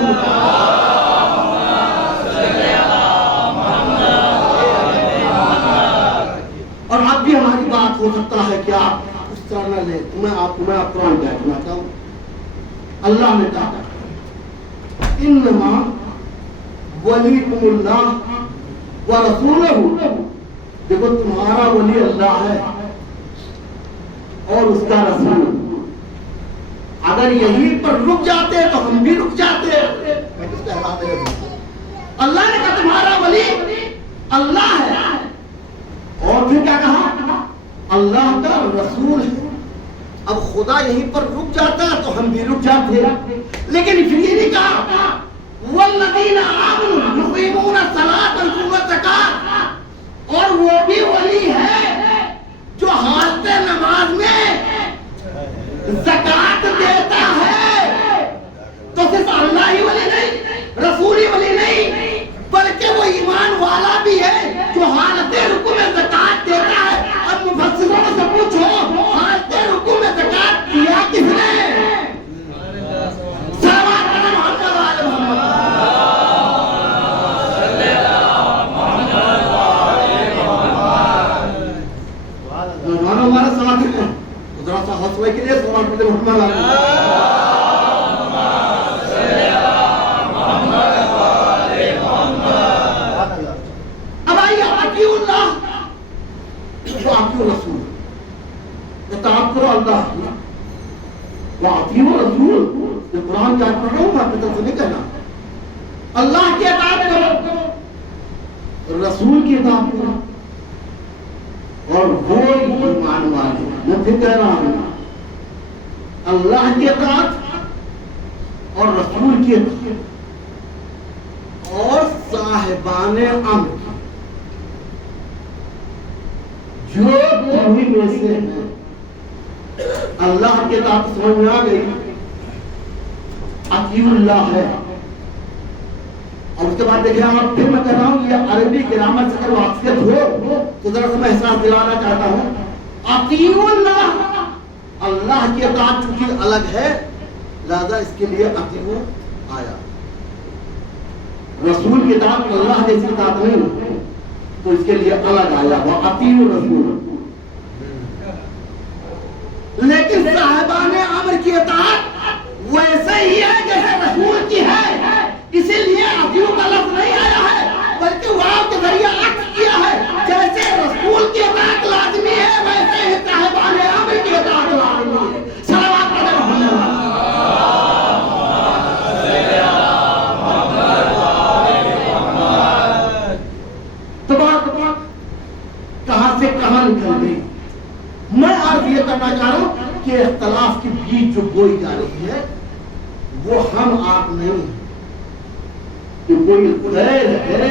और अब भी हमारी बात हो सकता है कि आप उस तरह न ले। तुम्हें आप कुरान क्या सुनाता हूं। अल्लाह ने कहा इन्नमा वलीकुमुल्लाह व रसूलुहु, देखो तुम्हारा वली अल्लाह है और उसका रसूल। अगर यहीं पर रुक जाते तो हम भी रुक जाते। अल्लाह ने कहा तुम्हारा वली अल्लाह है, और फिर क्या कहा अल्लाह का रसूल है। अब खुदा यहीं पर रुक जाता तो हम भी रुक जाते, लेकिन फिर ये नहीं कहा वल्लज़ीना आमनू युक़ीमूना सलात व युतूना ज़कात, और वो भी वली है जो हालते नमाज में ज़कात देता है। तो सिर्फ अल्लाह ही वली नहीं, रसूल ही वली नहीं, बल्कि वो ईमान वाला भी है जो हालते रुकू में ज़कात देता है। अब मुफस्सिरों से पूछो हालते रुकू में ज़कात दिया किसने? सल्लल्लाहु अलैहि वसल्लम। हमारे साथ हैं, जरा सा हौसले के लिए सल्लल्लाहु अलैहि वसल्लम। रसूल इताअत करो अल्लाह की, वातियो रसूल। ये कुरान क्या पढ़ रहा हूं मैं, अपनी तरफ से नहीं कहना। अल्लाह की इताअत करो, रसूल की इताअत करो, और वो ईमान वाले। मैं फिर कह रहा हूं अल्लाह की इताअत और रसूल की इताअत और साहिबाने अम्र जो भी में से है। अल्लाह के ताक़त समझ में आ गई, अतीउल्लाह है। और उसके बाद देखिए आप, फिर मैं कह रहा हूं ये अरबी ग्रामर से अगर वाक़ियत हो तो जरा सा मैं एहसास दिलाना चाहता हूं। अतीउल्लाह, अल्लाह की ताक़त चूंकि अलग है लिहाजा इसके लिए अतीउ आया। रसूल की ताक़त अल्लाह जैसी ताक़त नहीं, तो इसके लिए अलग आया वो अतीउ रसूल। लेकिन साहिबाने अम्र की इताअत वैसे ही है जैसे रसूल की है, इसीलिए अतीउ का लफ्ज़ नहीं आया है, बल्कि वाव के जरिए अक्स किया है। जैसे रसूल की इताअत लाज़मी है वैसे ही साहिबाने अम्र की इताअत लाज़मी है। सल्लल्लाहु अलैहि वसल्लम। कहां से कहां निकल गई। मैं आज ये करना चाह रहा हूं कि इख्तलाफ की बीज जो बोई जा रही है वो हम आप नहीं, कि कोई गैर है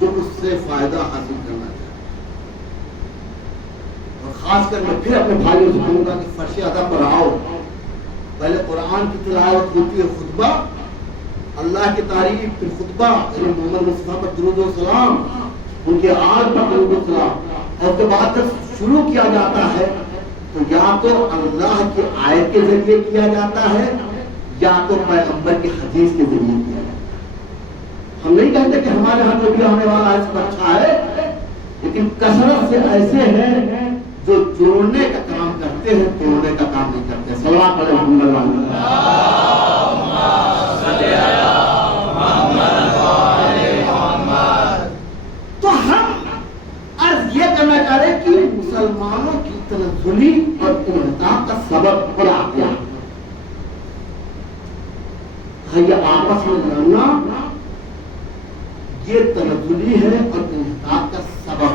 जो उससे फायदा हासिल करना चाहता है। और खासकर मैं फिर अपने भाइयों से कहूंगा कि फर्श अदा पर आओ, पहले कुरान की तिलावत होती है, खुतबा अल्लाह की तारीफ, फिर खुतबा मोहम्मद मुस्तफा पर दुरूद व सलाम, उनके आल पर दुरूद व सलाम, और उसके बाद जब शुरू किया जाता है तो या तो अल्लाह की आयत के जरिए किया जाता है या तो पैगंबर की हदीस के जरिए किया जाता है। हम नहीं कहते कि हमारे यहाँ जो भी आने वाला है सब अच्छा है, लेकिन कसरत से ऐसे हैं जो जोड़ने का काम करते हैं, तोड़ने का काम नहीं करते। सल्लल्लाहु अलैहि वसल्लम। तो हम अर्ज ये करना चाह रहे कि मुसलमानों की तनज़्ज़ुली और इन्हिताब का सबब क्या क्या है। ये आपस में लड़ना ये तनज़्ज़ुली है और इन्हिताब का सबब।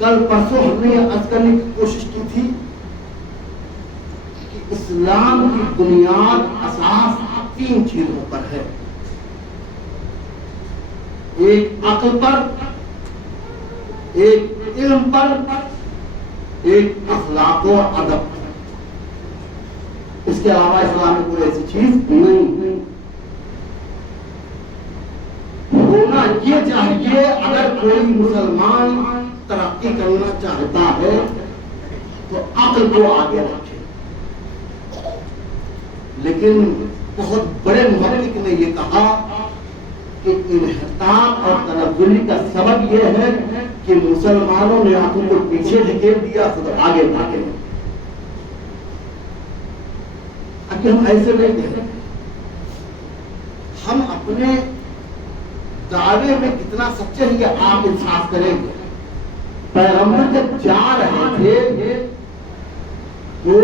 कल परसों हमने यह अर्ज करने की कोशिश की थी कि इस्लाम की बुनियाद असास 3 चीजों पर है। एक अक्ल पर, एक इल्म पर, एक अखलाक और अदब पर। इसके अलावा इस्लाम में कोई ऐसी चीज नहीं होना ये चाहिए। अगर कोई मुसलमान तरक्की करना चाहता है तो अक्ल को आगे रखे। लेकिन बहुत बड़े मुहक्किक ने यह कहा कि इन्हिताब और तनज़्ज़ुली का सबब यह है कि मुसलमानों ने आंखों को पीछे ढकेल दिया, खुद आगे भागे। ताकि हम ऐसे नहीं कहें। हम अपने दावे में कितना सच्चे हैं ये आप इंसाफ करेंगे। पैगंबर जब जा रहे थे तो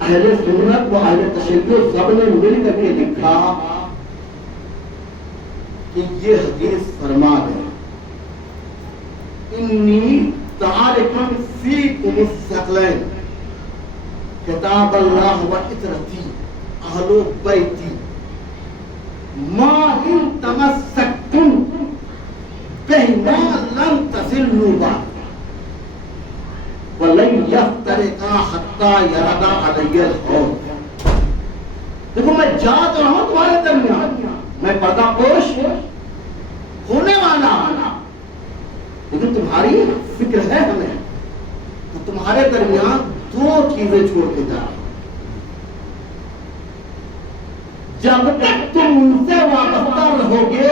अहले सुन्नत व अहले तशय्युअ सबने मिल करके लिखा कि ये हदीस फरमा गए, इन्नी तारिकुन फीकुम सक़लैन किताब अल्लाह व इतरती अहलु बैती मा इन तमस्सकतुम बिहिमा लन तज़िल्लू बाद वलन यफ्तरिका हत्ता यरदा अलैहिल हौद। देखो मैं जा तो रहा हूं तुम्हारे दरमियान, मैं पर्दापोश होने वाला, लेकिन तुम्हारी फिक्र है हमें, तो तुम्हारे दरमियान दो चीजें छोड़ के जा रहा हूं। जब तक तुम उनसे वाबस्ता रहोगे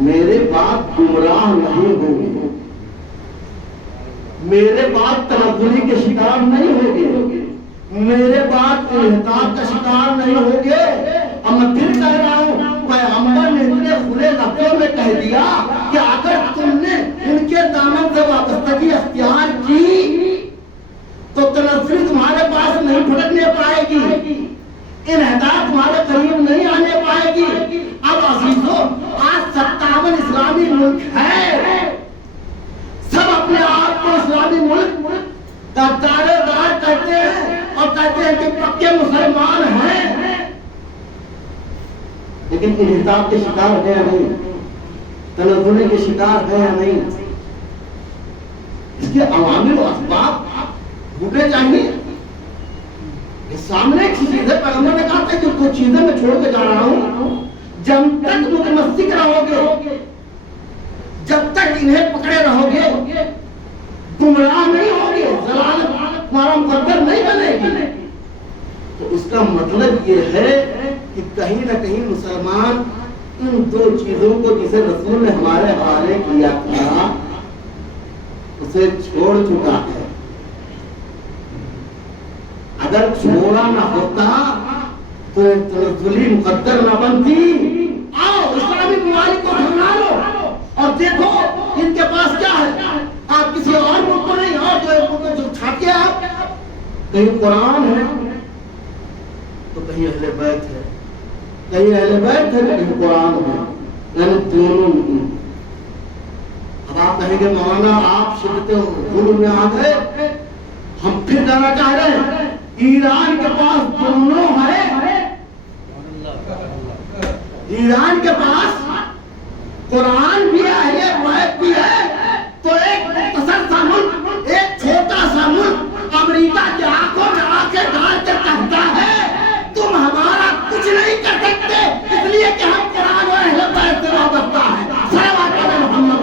मेरे बाद गुमराह नहीं होगे, मेरे बाद तनज़्ज़ुली के शिकार नहीं होगे, मेरे बाद इन्हिताब का शिकार नहीं होगे। अब मैं फिर कह रहा हूं, पैगंबर ने इतने खुले लफ्ज़ों में कह दिया कि अगर तुमने इनके दामन से वाबस्तगी अख्तियार की तो तनज़्ज़ुली तुम्हारे पास नहीं फटकने पाएगी, इन्हिताब तुम्हारे करीब नहीं आने पाएगी। अब अज़ीज़ों, आज 57 इस्लामी मुल्क है, सब अपने आप को इस्लामी मुल्क का दावेदार कहते हैं और कहते हैं कि पक्के मुसलमान हैं, लेकिन इन्हिताब के शिकार है या नहीं, तनज़्ज़ुली के शिकार है या नहीं। इसके अवामिल और असबाब ढूंढने चाहिए। ये सामने एक चीज है, पैगंबर ने कहा था कि कुछ चीजें मैं छोड़ के जा रहा हूं, जब तक मुतमस्सिक रहोगे, जब तक इन्हें पकड़े रहोगे, गुमराह नहीं होगे, ज़लालत तुम्हारा मुकद्दर नहीं बनेगी। तो उसका मतलब ये है कि कहीं ना कहीं मुसलमान इन दो चीजों को जिसे रसूल ने हमारे हवाले किया था उसे छोड़ चुका है। अगर छोड़ा ना होता तो तनज़्ज़ुली मुकद्दर ना बनती। आओ इस्लामी ममालिक को ढूंढा लो और देखो इनके पास क्या है। आप किसी और मुल्क को नहीं, और जो छाके आप कहीं कुरान है तो कहीं अहले बैत है, कहीं अहले बैत है, कहीं कुरान है, यानी दोनों नहीं। अब आप कहेंगे मौलाना आप शिद्दत गुल्म में आ गए, हम फिर जाना चाह रहे हैं। ईरान के पास दोनों है, ईरान के पास कुरान भी है, ये बैत भी है, तो एक मुख्तसर सा मुल्क, एक छोटा सा मुल्क अमेरिका की आंखों में आंखें डाल के कहता है तुम हमारा कुछ नहीं कर सकते, इसलिए कि हम कुरान और अहले बैत से वाबस्ता है। सल्लल्लाहु अलैहि मोहम्मद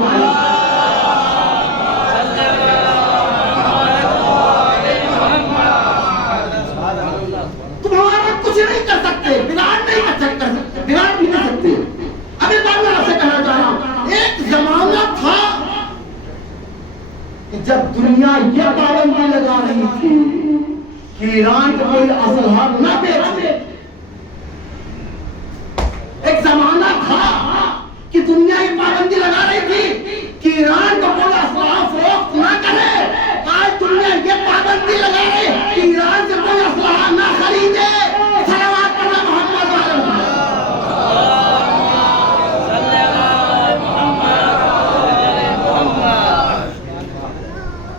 तुम हमारा कुछ नहीं कर सकते, बिगाड़ नहीं कर सकते, बिगाड़ भी नहीं सकते। अभी मैं आपसे कहना चाह रहा हूं, एक जमाना था कि जब दुनिया ये पाबंदी लगा रही थी कि ईरान को कोई असलहा न बेचे, एक जमाना था कि दुनिया ये पाबंदी लगा रही थी कि ईरान को कोई असलहा फरोख्त न करे। आज दुनिया ये पाबंदी लगा रही है कि ईरान से कोई असलहा न खरीदे। सल्लल्लाहु अलैहि मोहम्मद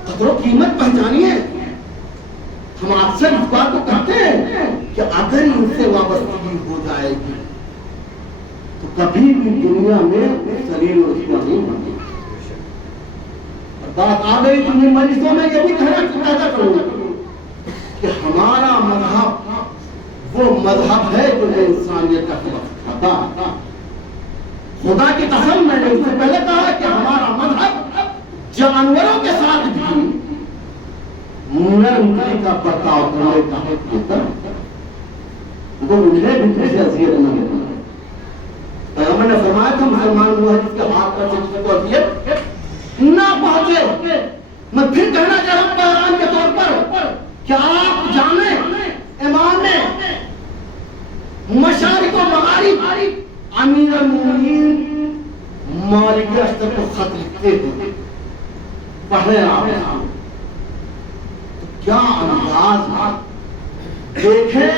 कदर कीमत पहचानिए। हम अक्सर इस बात को कहते हैं कि अगर इनसे वाबस्तगी हो जाएगी तो कभी भी दुनिया में सलील और रुस्वा नहीं होगी। बात आ गई तो मैं मजलिसों में ये भी कहना करूंगा कि हमारा मजहब वो मजहब है जो इंसानियत का खिलाफ खाता है। खुदा की कसम, मैंने उससे पहले कहा कि हमारा मजहब जानवरों के साथ भी नरम का बर्ताव करने का है, तो उन्हें भी कैसे अज़ियत न देना। पैगंबर ने फरमाया था मुसलमान वो है जिसके हाथ पर जिसको को अज़ियत ना पहुंचे। मैं फिर कहना चाह रहा हूं पैगाम के तौर पर, क्या आप जाने इमाम मशारिक व मगारिब अमीर अल-मोमिनीन मालिक अशरफ को खत लिखते हैं, पढ़े आप तो क्या अंदाज, देखें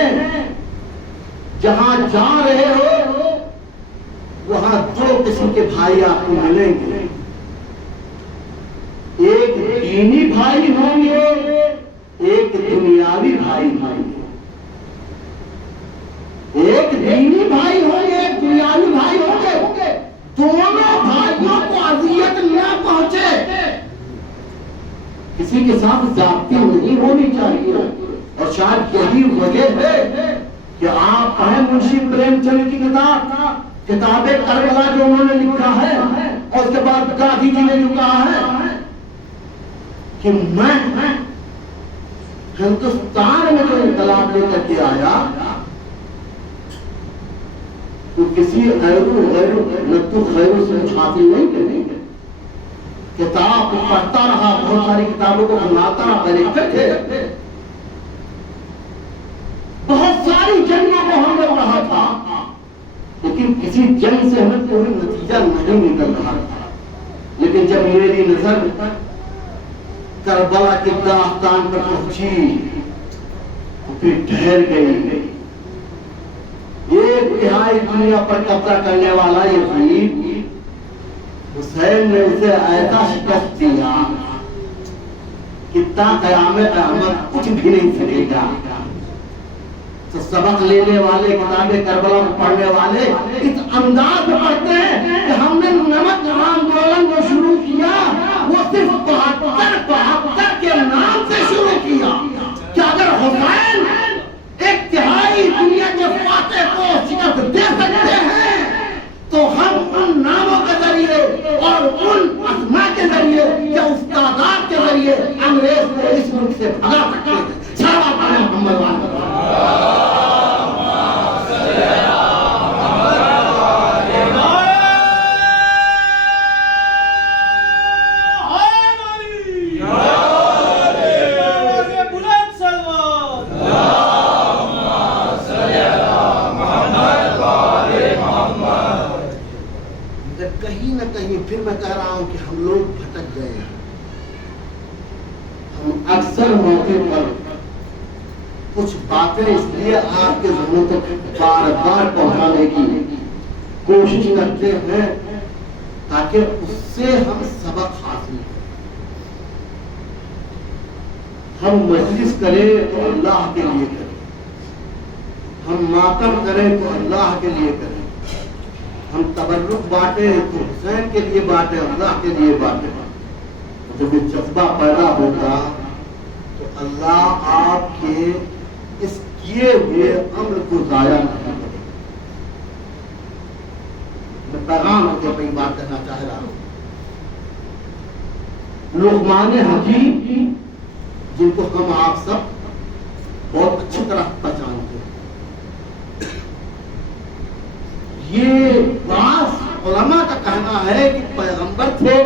जहां जा रहे हो वहां दो किस्म के भाई आपको मिलेंगे, एक दीनी भाई होंगे, एक दुनियावी भाई होंगे। एक दीनी भाई होंगे, एक दुनियावी भाई होंगे। दोनों भाइयों को अजियत न पहुंचे, किसी के साथ जाति नहीं होनी चाहिए। और शायद यही वजह है कि आप पढ़े मुंशी प्रेमचंद की किताबे करबला जो उन्होंने लिखा है, और उसके बाद गांधी जी ने जो कहा है कि मैं हिंदुस्तान में जो इनकलाब लेकर के आया तो किसी नत्तु खैरू से हासिल नहीं करेंगे। किताब पढ़ता रहा, बहुत सारी किताबों को बनाता रहा, डायरेक्टर थे, बहुत सारी जंगों को हमने पढ़ा था, लेकिन किसी जंग से हमें कोई नतीजा नहीं निकल रहा था। लेकिन जब मेरी नजर करबला के दास्तान पर पहुंची तो फिर ठहर गई। एक तिहाई दुनिया पर कब्जा करने वाला यजीद हुसैन ने उसे ऐसा शिकस्त दिया कि ता क़यामत अहमद कुछ भी नहीं सकेगा। तो सबक लेने वाले, किताबें करबला में पढ़ने वाले इस अंदाज में पढ़ते हैं कि हमने नमक आंदोलन जो शुरू किया वो सिर्फ 72 के नाम से शुरू किया। क्या अगर हुसैन एक तिहाई दुनिया के फातेह को शिकस्त दे सकते हैं तो हम उन नामों के जरिए और उन अस्मा के जरिए या उस्तादात के जरिए अंग्रेज को इस मुल्क से भगा सकते हैं। सारा मोहम्मद कहीं न कहीं फिर मैं कह रहा हूं कि हम लोग भटक गए हैं। हम अक्सर मौके पर कुछ बातें इसलिए आपके ज़हनों तक बार बार पहुंचाने की कोशिश करते हैं ताकि उससे हम सबक हासिल करें। हम मजलिस करें तो अल्लाह के लिए करें, हम मातम करें तो अल्लाह के लिए करें, हम तबर्रुक बांटे तो हुसैन के लिए बांटे, अल्लाह के लिए बांटे। जब ये जज्बा पैदा होगा तो अल्लाह आपके इस किए हुए अमल को जाया नहीं करेगा। मैं पैगाम के अपनी बात करना चाह रहा हूं। लुक़मान हकीम जिनको हम आप सब बहुत अच्छी तरह पहचानते हैं, ये बास उलमा का कहना है कि पैगंबर थे,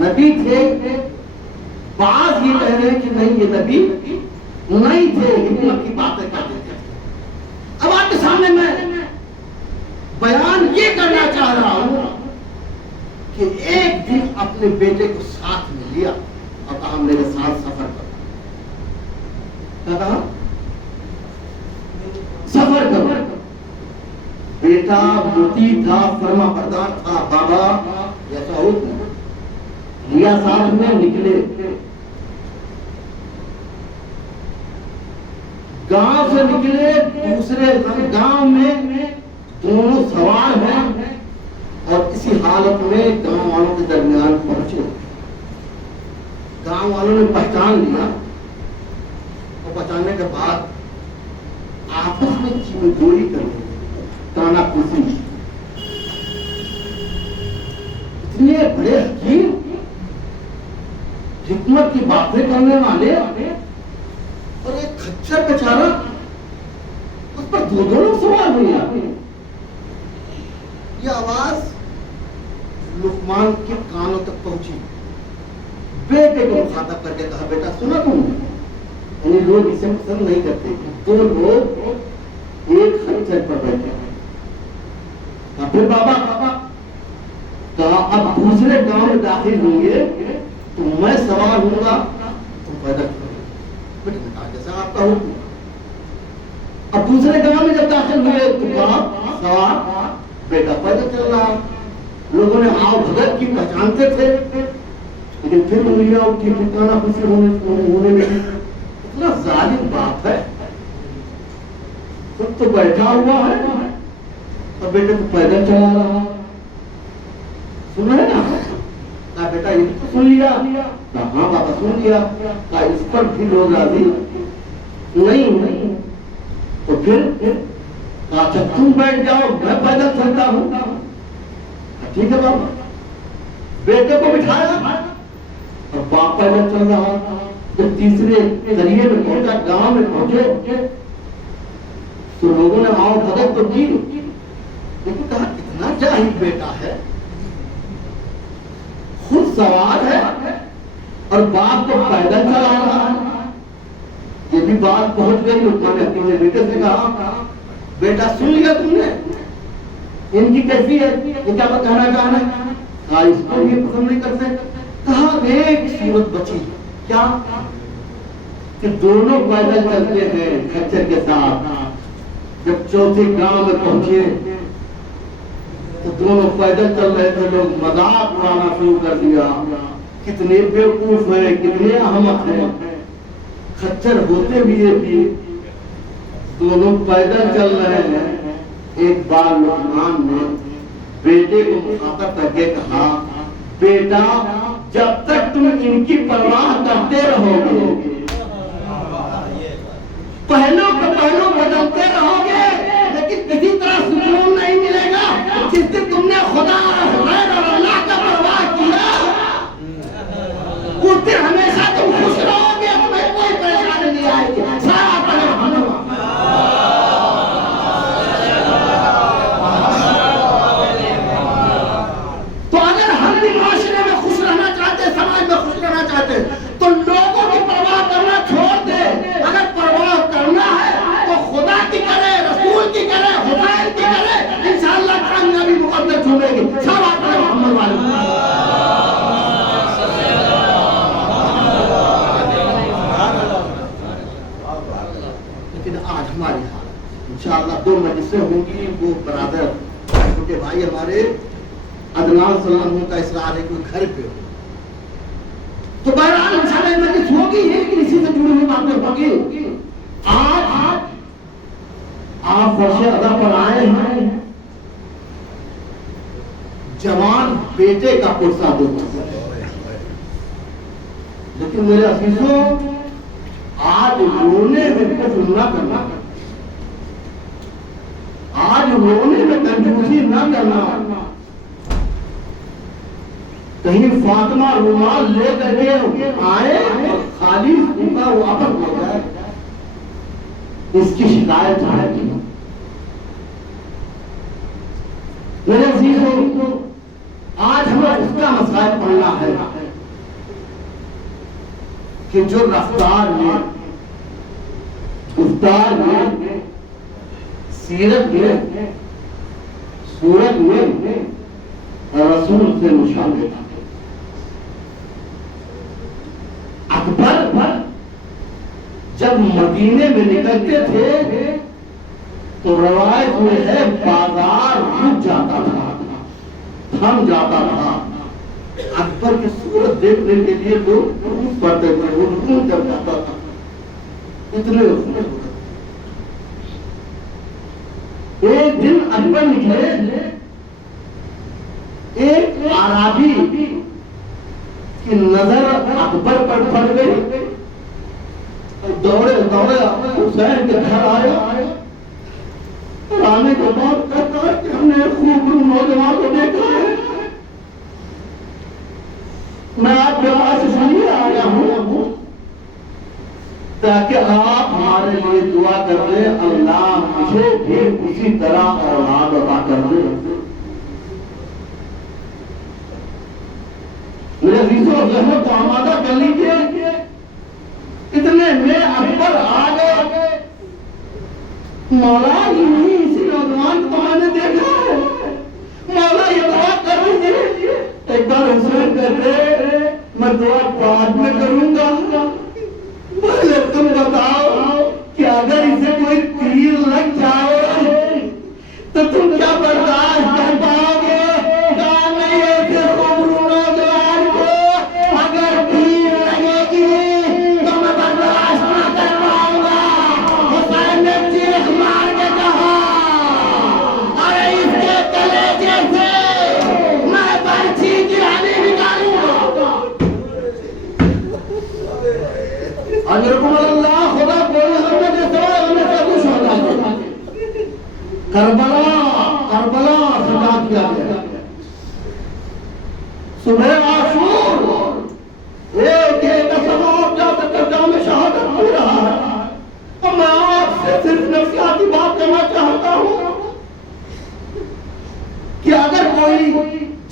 नबी थे। बास ये कह रहे हैं कि नहीं, ये नबी नहीं थे, हिकमत की बातें करते थे। अब आपके सामने मैं बयान ये करना चाह रहा हूं कि एक दिन अपने बेटे को साथ में लिया और कहा मेरे साथ सफर करो। क्या कहा? सफर करो। बेटा मोती था, फरमा बरदार था, बाबा या साउद लिया साथ में, निकले। गांव से निकले, दूसरे गांव में दोनों सवार हैं और इसी हालत में गांव वालों के दरमियान पहुंचे। गांव वालों ने पहचान लिया और पहचानने के बाद आपस में चिमगोरी करने, ताना कुसी। इतने बड़े हकीम, हिकमत की बातें करने वाले, और एक खच्चर बेचारा, उस पर दो लोग सवार हुए। यह आवाज लुक़मान के कानों तक पहुंची। बेटे को मुखातब करके कहा, बेटा सुना तुमने? यानी लोग इसे पसंद नहीं करते। तो लोग एक खच्चर पर बैठे हैं। फिर बाबा कहा अब दूसरे गांव में दाखिल होंगे तो मैं सवार होऊंगा, तुम पैदल चलोगे। बेटे ने कहा जैसा आपका हो। अब दूसरे गांव में जब दाखिल हुए तो कहा सवार, बेटा पैदल चल रहा। लोगों ने आओ भगत की पहचानते थे, लेकिन फिर उंगलियां उठी, ठिकाना खुशी होने लगी। इतना जालिम बात है, खुद तो बैठा हुआ है और बेटे को पैदल चला रहा। सुन रहे ना? कहा बेटा ये तो सुन लिया? हाँ बाबा सुन लिया। कहा इस पर भी लोग राजी नहीं। तो फिर अच्छा तुम बैठ जाओ, मैं पैदल चलता हूँ। ठीक है बाबा। बेटे को बिठाया और बाप पैदल चल रहा। जब तीसरे दरिये में पहुंचा, गांव में पहुंचे, तो लोगों ने आओ भगत तो की, लेकिन कहा कितना जाहिल बेटा है, खुद सवार है और बाप को पैदल चला रहा है। ये भी बात पहुंच गई। मैंने अपने बेटे से कहा बेटा सुन लिया तुमने, इनकी कैसी है, ये क्या कहना चाह रहे हैं? कहा इसको भी पसंद नहीं करते। कहा एक सूरत बची, क्या कि दोनों पैदल चलते हैं खच्चर के साथ। जब चौथे गांव में पहुंचे तो दोनों पैदल चल रहे थे। लोग मजाक उड़ाना शुरू कर दिया, कितने बेवकूफ है, कितने अहमक है, खच्चर होते भी ये भी दोनों पैदल चल रहे हैं। एक बार लुकमान ने बेटे को मुखातब करके कहा बेटा जब तक तुम इनकी परवाह करते रहोगे, पहलों के पहलों बदलते रहोगे, लेकिन किसी तरह सुकून नहीं मिलेगा। जिस दिन तुमने खुदा और अल्लाह का परवाह किया, उस दिन हमेशा तुम खुश रहोगे, तुम्हें कोई परेशानी नहीं आएगी। तो अगर हम भी माशरे में खुश रहना चाहते, समाज में खुश रहना चाहते, तो लोगों की परवाह करना छोड़ दे। अगर परवाह करना है तो खुदा की करे, रसूल की करे, हुसैन की करे, इंशाअल्लाह कामयाबी मुकद्दर झूमेगी। सब आकर मोहम्मद वाले। लेकिन आज हमारे इंशाअल्लाह 2 मजलिसें होंगी। वो बरादर छोटे भाई हमारे अदनान सलाम का इसरार है कोई घर पे हो, तो बहरहाल इंशाअल्लाह मजलिस होगी, लेकिन इसी से जुड़ी हुई बातें होगी। आज आप फर्शे अदा पर आए हैं, जवान बेटे का पुरसा दो। लेकिन मेरे अजीजों आज रोने में कुछ न करना, आज रोने में कंजूसी न करना। कहीं फातिमा रुमाल ले करके आए और खाली उनका वापस हो जाए, इसकी शिकायत आएगी। मेरे अजीजों आज हमें उसका मसला पढ़ना है कि जो रफ्तार में, गुफ्तार में, सीरत में, सूरत में रसूल से मुशाबे था। अकबर जब मदीने में निकलते थे तो रवायत में है बाजार रुक जाता था, थम जाता था। अकबर की सूरत देखने के लिए लोग रुक पड़ते थे, वो रुक जब जाता था। इतने एक दिन अकबर निकले, एक आराबी की नजर अकबर पर पड़ गई, दौड़े दौड़े हुसैन के घर आया। आने के बाद कहता है कि हमने खूब नौजवान को देखा है, मैं आपके पास इसलिए आया हूं ताकि आप हमारे लिए दुआ कर दे, अल्लाह मुझे भी उसी तरह औलाद अता कर दे। मेरे रीजों को आमादा कर लीजिए। इतने में और आगे मौला इन्हीं इसी नौजवान को मैंने देखा है। मौला ये दुआ कर दीजिए, एक बार हुसैन कर दे, मैं दुआ बाद में करूंगा। पहले तुम बताओ कि अगर इसे कोई तीर लग जाए तो तुम क्या बर्दाश्त कर पाओगे? कहा नहीं ऐसे नौजवान को अगर तीर लगेगी तो मैं बर्दाश्त ना कर पाऊंगा। हुसैन ने चीख मार के कहा, अरे इसके कलेजे से मैं बर्छी की हड्डी निकालूंगा। अल्लाह खुदा कोई हमें के सवाल हमें से कुछ होता है। करबला सजा किया गया। सुबह आशूर एक एक सवाब जाकर में शहादत हो रहा है। तो मैं आपसे सिर्फ नसीहती बात करना चाहता हूँ कि अगर कोई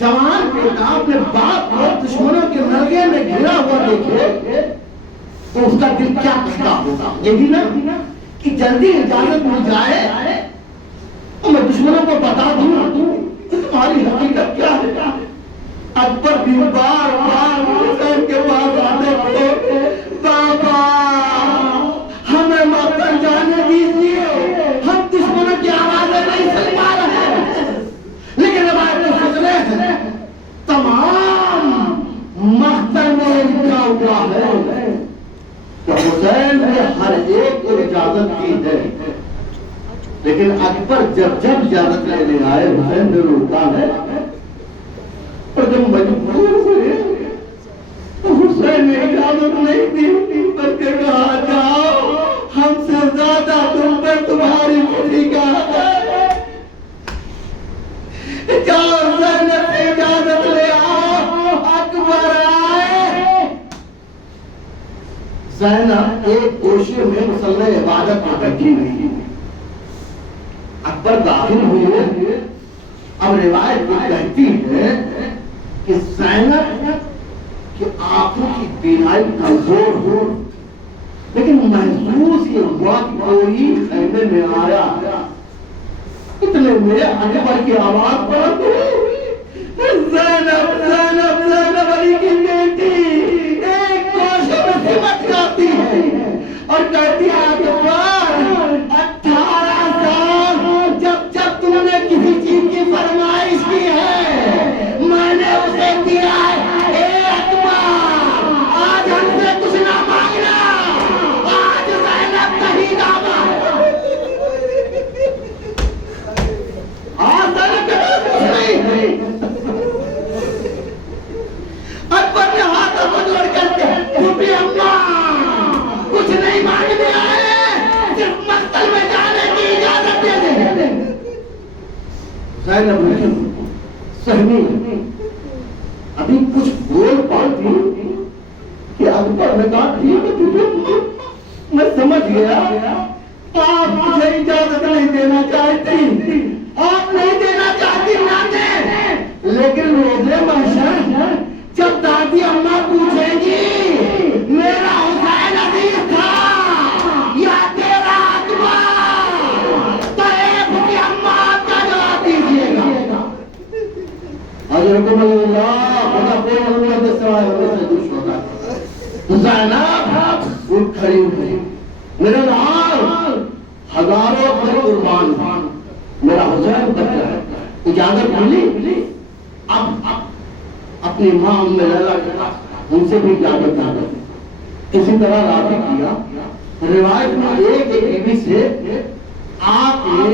जवान बेटा अपने बाप को दुश्मनों के नलगे में घिरा हुआ देखे तो उसका दिल क्या कहता होगा? यही ना कि जल्दी इजाजत मिल जाए तो मैं दुश्मनों को बता दूं कि तुम्हारी हकीकत क्या है। अकबर भी बार बार हुसैन के पास आते थे, बाबा हमें मक्का जाने दीजिए, हम दुश्मनों की आवाजें नहीं सुन पा रहे। लेकिन अब आप सोच रहे हैं तमाम मख्तर में लिखा हुआ है तो हुसैन ने हर एक को इजाजत की है। लेकिन अकबर जब इजाजत लेने आए हुसैन ने रोका है और जब मजबूर हुए तो हुसैन ने इजाजत नहीं दी, बल्कि कहा जाओ हमसे ज्यादा तुम पर तुम्हारी खुशी का है। जाओ हुसैन से इजाजत ले आओ। अकबर आए, ज़ैनब एक गोशे में मुसल्ले इबादत में बैठी हुई। अकबर दाखिल हुए। अब रिवायत ये कहती है कि ज़ैनब की आंखों की बीमारी कमजोर हो, लेकिन महसूस ये हुआ कि कोई खैमे में आया। इतने में अकबर की आवाज बुलंद हुई, ज़ैनब ज़ैनब ज़ैनब अली की बेटी एक गोशे में सिमट जाती है और कहती है अकबर 18 साल जब तुमने किसी चीज की फरमाइश की है मैंने उसे दिया है। ए अकबर आज हमसे कुछ ना मांगना, आज ज़ैनब कहीं ना अकबर ने हाथ जोड़ करके अम्मा कुछ नहीं मांगने आए, सिर्फ मक्तल में जाने की इजाजत दे दे। सहनी अभी कुछ बोल पाती कि अकबर ने कहा ठीक है तुझे मैं समझ गया, आप मुझे इजाजत नहीं देना चाहती, आप नहीं देना चाहती ना दे, लेकिन रोज़े महशर जब दादी अम्मा पूछेगी मेरा हुसैन अजीज था या तेरा अकबर, तो एक की अम्मा का जवाब दीजिएगा। ज़ैनब उठ खड़ी हुई, मेरे लाल हजारों पर कुर्बान, मेरा हुसैन बच्चा है, इजाजत मिली। अब अपनी मां उम्मे लैला के पास उनसे भी इजाजत मांगी। इसी तरह राजी किया। रिवायत में एक बीवी से आपने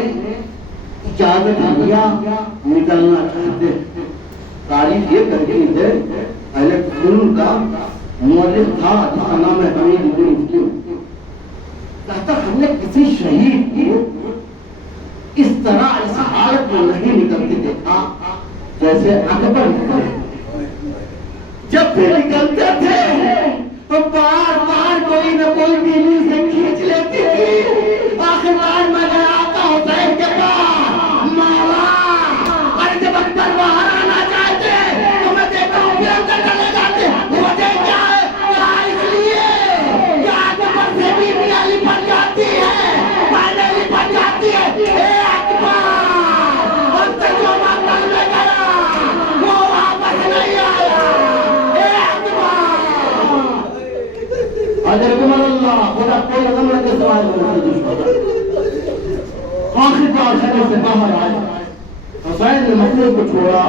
इजाजत लिया, निकलना चाहते। तारीफ ये करती है पहले कुरान का मुअल्लिफ था जिसका नाम है हमीद इब्न मुस्लिम, कहता हमने किसी शहीद को इस तरह इस हालत में नहीं निकलते देखा जैसे अकबर निकले। जब भी निकलते थे तो बार बार कोई न कोई बीवी से खींच लेती थी। आखिरकार मैं गया था हुसैन के पास, मौला अरे जब अकबर बाहर आना चाहते तो मैं देखता हूँ फिर अंदर चले जाते, वजह क्या है? इसलिए कि अकबर से बीवी अली खुदा कोई अदम के सवाल आखिरकार खैमे से बाहर आए। हुसैन ने मखलूक को छोड़ा,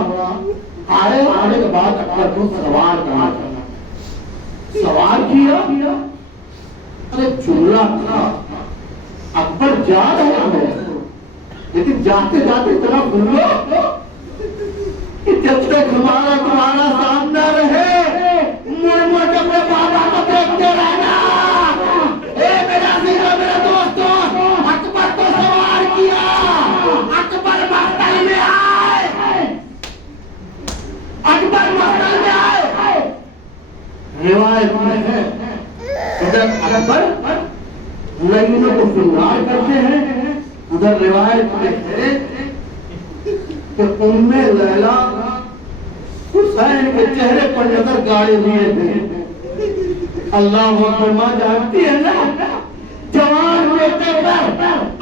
आने के बाद अकबर को सवार करना, सवार किया। अरे जुमला था, अकबर जा रहे हैं, लेकिन जाते जाते इतना भूलो कि जब तक हमारा तुम्हारा सामना रहे मुड़ मुड़ के अपने बाबा को देखते रहना। मेरा दोस्तों, अकबर को सवार किया, अकबर मस्तल में आए, अकबर मस्तल में आए। रिवायत में है जब अकबर लईनों को फिंगार करते हैं, उधर रिवायत में है कि उम्मे लैला हुसैन के चेहरे पर नजर गाड़े हुए थे। अल्लाह अकबर, मां जानती है ना, जवान बेटे पर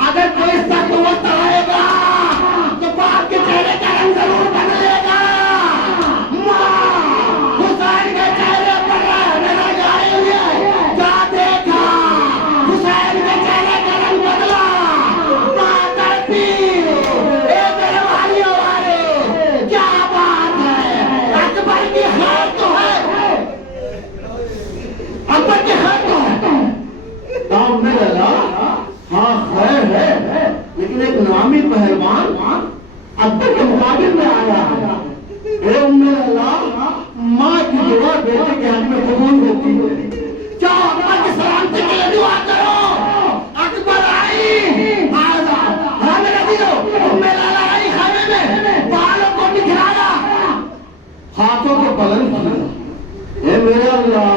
अगर कोई शक होता आएगा तो बाप के चेहरे का रंग जरूर बदलेगा। मां हुसैन के चेहरे पर नजर गाड़े हुए क्या देखा, हुसैन के चेहरे का रंग बदला। मां करती, ए मेरे वालियों वाले, क्या बात है, अकबर की हार तो है, अकबर की हार तो है। गाँव में लगा, हाँ खैर है, लेकिन एक नामी पहलवान अकबर के मुकाबले में आया है। माँ की दुआ बेटे के हाथ में कबूल होती है। जाओ अकबर की सलामती के लिए दुआ करो। अकबर आई, खाने में बालों को निखराया, हाथों को बुलंद किया। मेरे अल्लाह,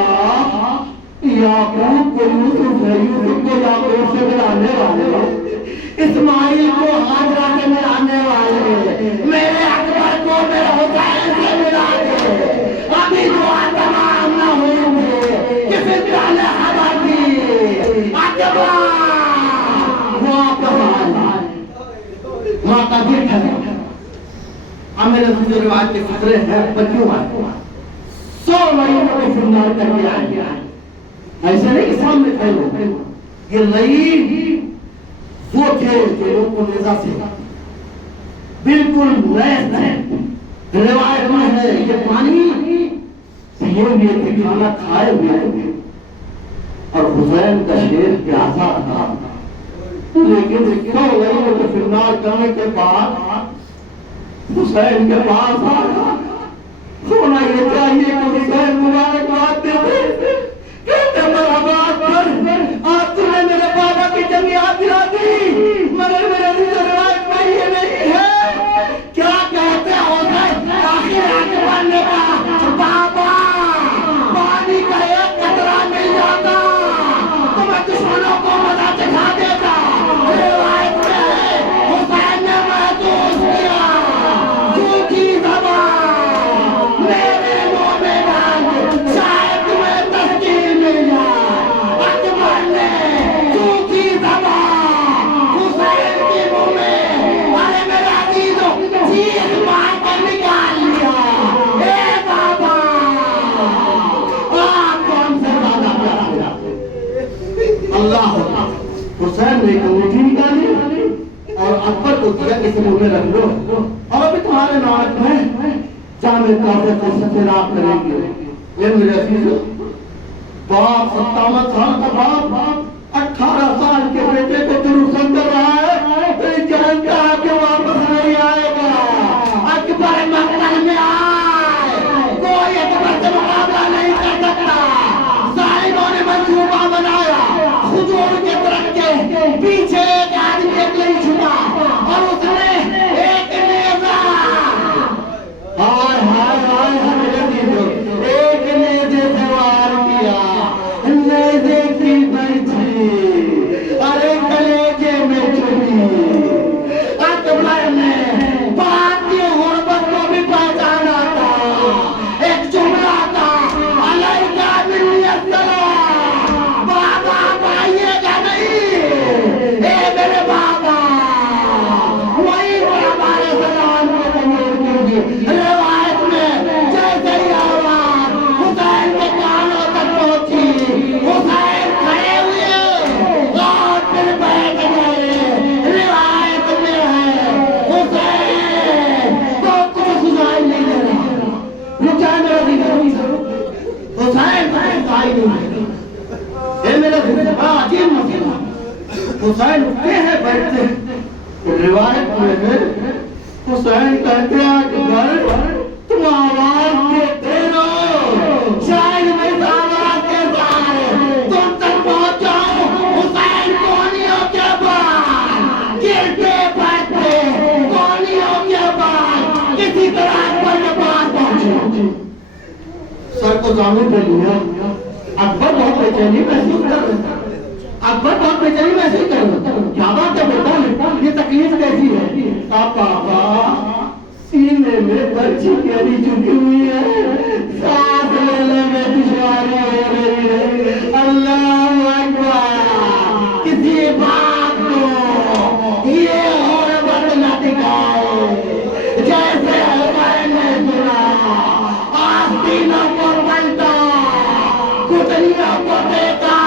याकूब को यूसुफ है, यूसुफ को याकूब से मिलाने वाले, इस्माइल को हाजरा से मिलाने वाले, मेरे अकबर को मेरे हुसैन से मिला दे। अभी दुआ तमाम न हुई थी कि फिर पहले खबर दी, अकबर वापस आए, माँ का दिल ठहरा। अब मेरे जो रिवाज के खतरे हैं बच्चों आए, 100 महीनों को फिरनार करके आएंगे। ऐसे नहीं कि सामने फैलो, ये लई वो थे जो लोगों को निजा से बिल्कुल नए रिवायत में है। ये पानी पिए हुए थे, खाना खाए हुए थे, और हुसैन का शेर प्यासा था। लेकिन 100 लईयों को फिरनार करने के बाद हुसैन के पास आया। होना ये चाहिए कि हुसैन मुबारकबाद देते, कहते बराबाद पर आज तुमने मेरे बाबा की जंग याद दिला दी, मगर मेरे रिवायत में ये नहीं है। क्या कहते हो आखिर अकबर ने कहा, बाबा पानी का एक कतरा मिल जाता तो मैं दुश्मनों को मजा चखा देता। रिवायत में है हुसैन ने महसूस किया झूठी ज़बान मेरे मुंह में डाल, शायद तुम्हें तस्कीर मिल जाए। अकबर ने झूठी ज़बान हुसैन के मुंह में, अरे मेरे अजीजों, चीख मार कर निकाल लिया। ए बाबा, आप कौन से ज्यादा प्यारा हो जाते? अल्लाह हुसैन ने एक अंगूठी निकाली और अकबर को दिया, इसे मुंह में रख लो, और अभी तुम्हारे नाम में जामे काफे को सफेराब करेंगे। ये मेरे अजीजों, बाप 57 साल का बाप 18 साल के बेटे को दुरुस्त कर रहा है, तो ये जानता है कि वापस नहीं आएगा। अकबर मक्का में आए, कोई अकबर से मुकाबला नहीं कर सकता। साहिबों ने मंसूबा बनाया, हुजूर के तरफ के पीछे एक आदमी अकेले छुपा, और उसने एक नेज़ा, हाय हाय हाय मेरे दीदो, एक नेज़े से वार किया, नेज़े की बर्छी अरे कलेजे में चुभी। अकबर ने बात की गुर्बत को भी पहचाना था। एक जुमला था, अलैका बिन्नियस्सलाम, बाबा पाइएगा नहीं। ए मेरे बाबा, हुसैन उठते हैं, बैठते हैं। तो रिवायत में है हुसैन कहते हैं अकबर तुम आवाज देते रहो, शायद मैं इस आवाज के सहारे तुम तक पहुंच जाऊं। हुसैन कोनियों के बाद गिरते पड़ते कोनियों के बाद किसी तरह अकबर के पास पहुंचे। सर को जामुन पे लिया। अकबर बहुत बेचैनी महसूस कर रहे थे। अकबर बहुत बेचैनी महसूस कर रहे थे। क्या बात है बेटा, ये तकलीफ कैसी है? पापा सीने में बच्ची कैरी चुकी हुई है, सांस लेने में दुश्वारी हो रही है। अल्लाह अकबर, किसी बात को ये और बंद न दिखाए। जैसे मैंने सुना आस्तीनों को पलटा, कुतलियों को देखा,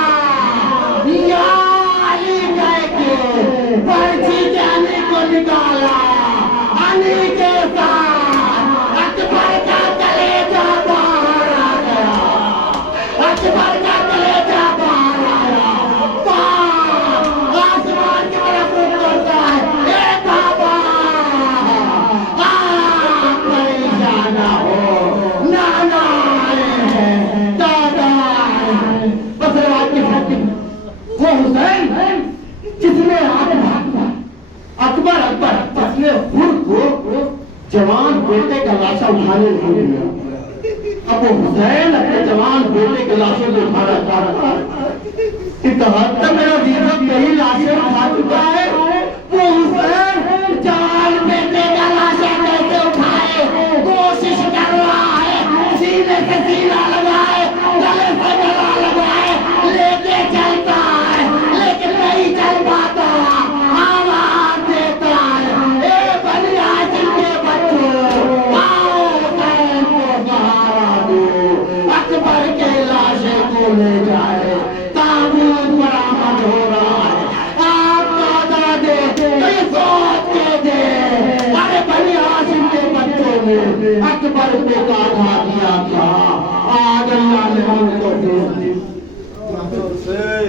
अली कह के पर्ची जाने को निकाला। अली के साथ अकबर का कलेजा बाहर आ गया, अकबर का कलेजा बाहर आया। आसमान की तरफ रुख करता है, ए बाबा आप परेशान ना हो, नाना आए हैं, दादा आए हैं। बस आपकी फैक्ट्री वो हुसैन जिसने अकबर जिसने खुद को जवान बेटे का लाशा उठाने नहीं दिया। अब वो हुसैन अपने जवान बेटे के लाशों को उठाना चाह रहा था। मेरा दीदा यही लाशें उठा चुका है, वो हुसैन जवान बेटे का लाशा कैसे उठाए कोशिश कर रहा है। सीने से सीना लगाए, गले से गला लगाए, लेके चलता है लेकिन नहीं चल पाता। आवाज देता है, ए बनी हाशिम के बच्चों आओ हुसैन को सहारा दो, अकबर के लाशे को ले जाए। ताबूत बरामद हो रहा है, आप दादा दे तो ये सोच के दे। अरे बनी हाशिम के बच्चों ने अकबर पे काढ़ा दिया था, आज अल्लाह ने हमको दे दी। Say,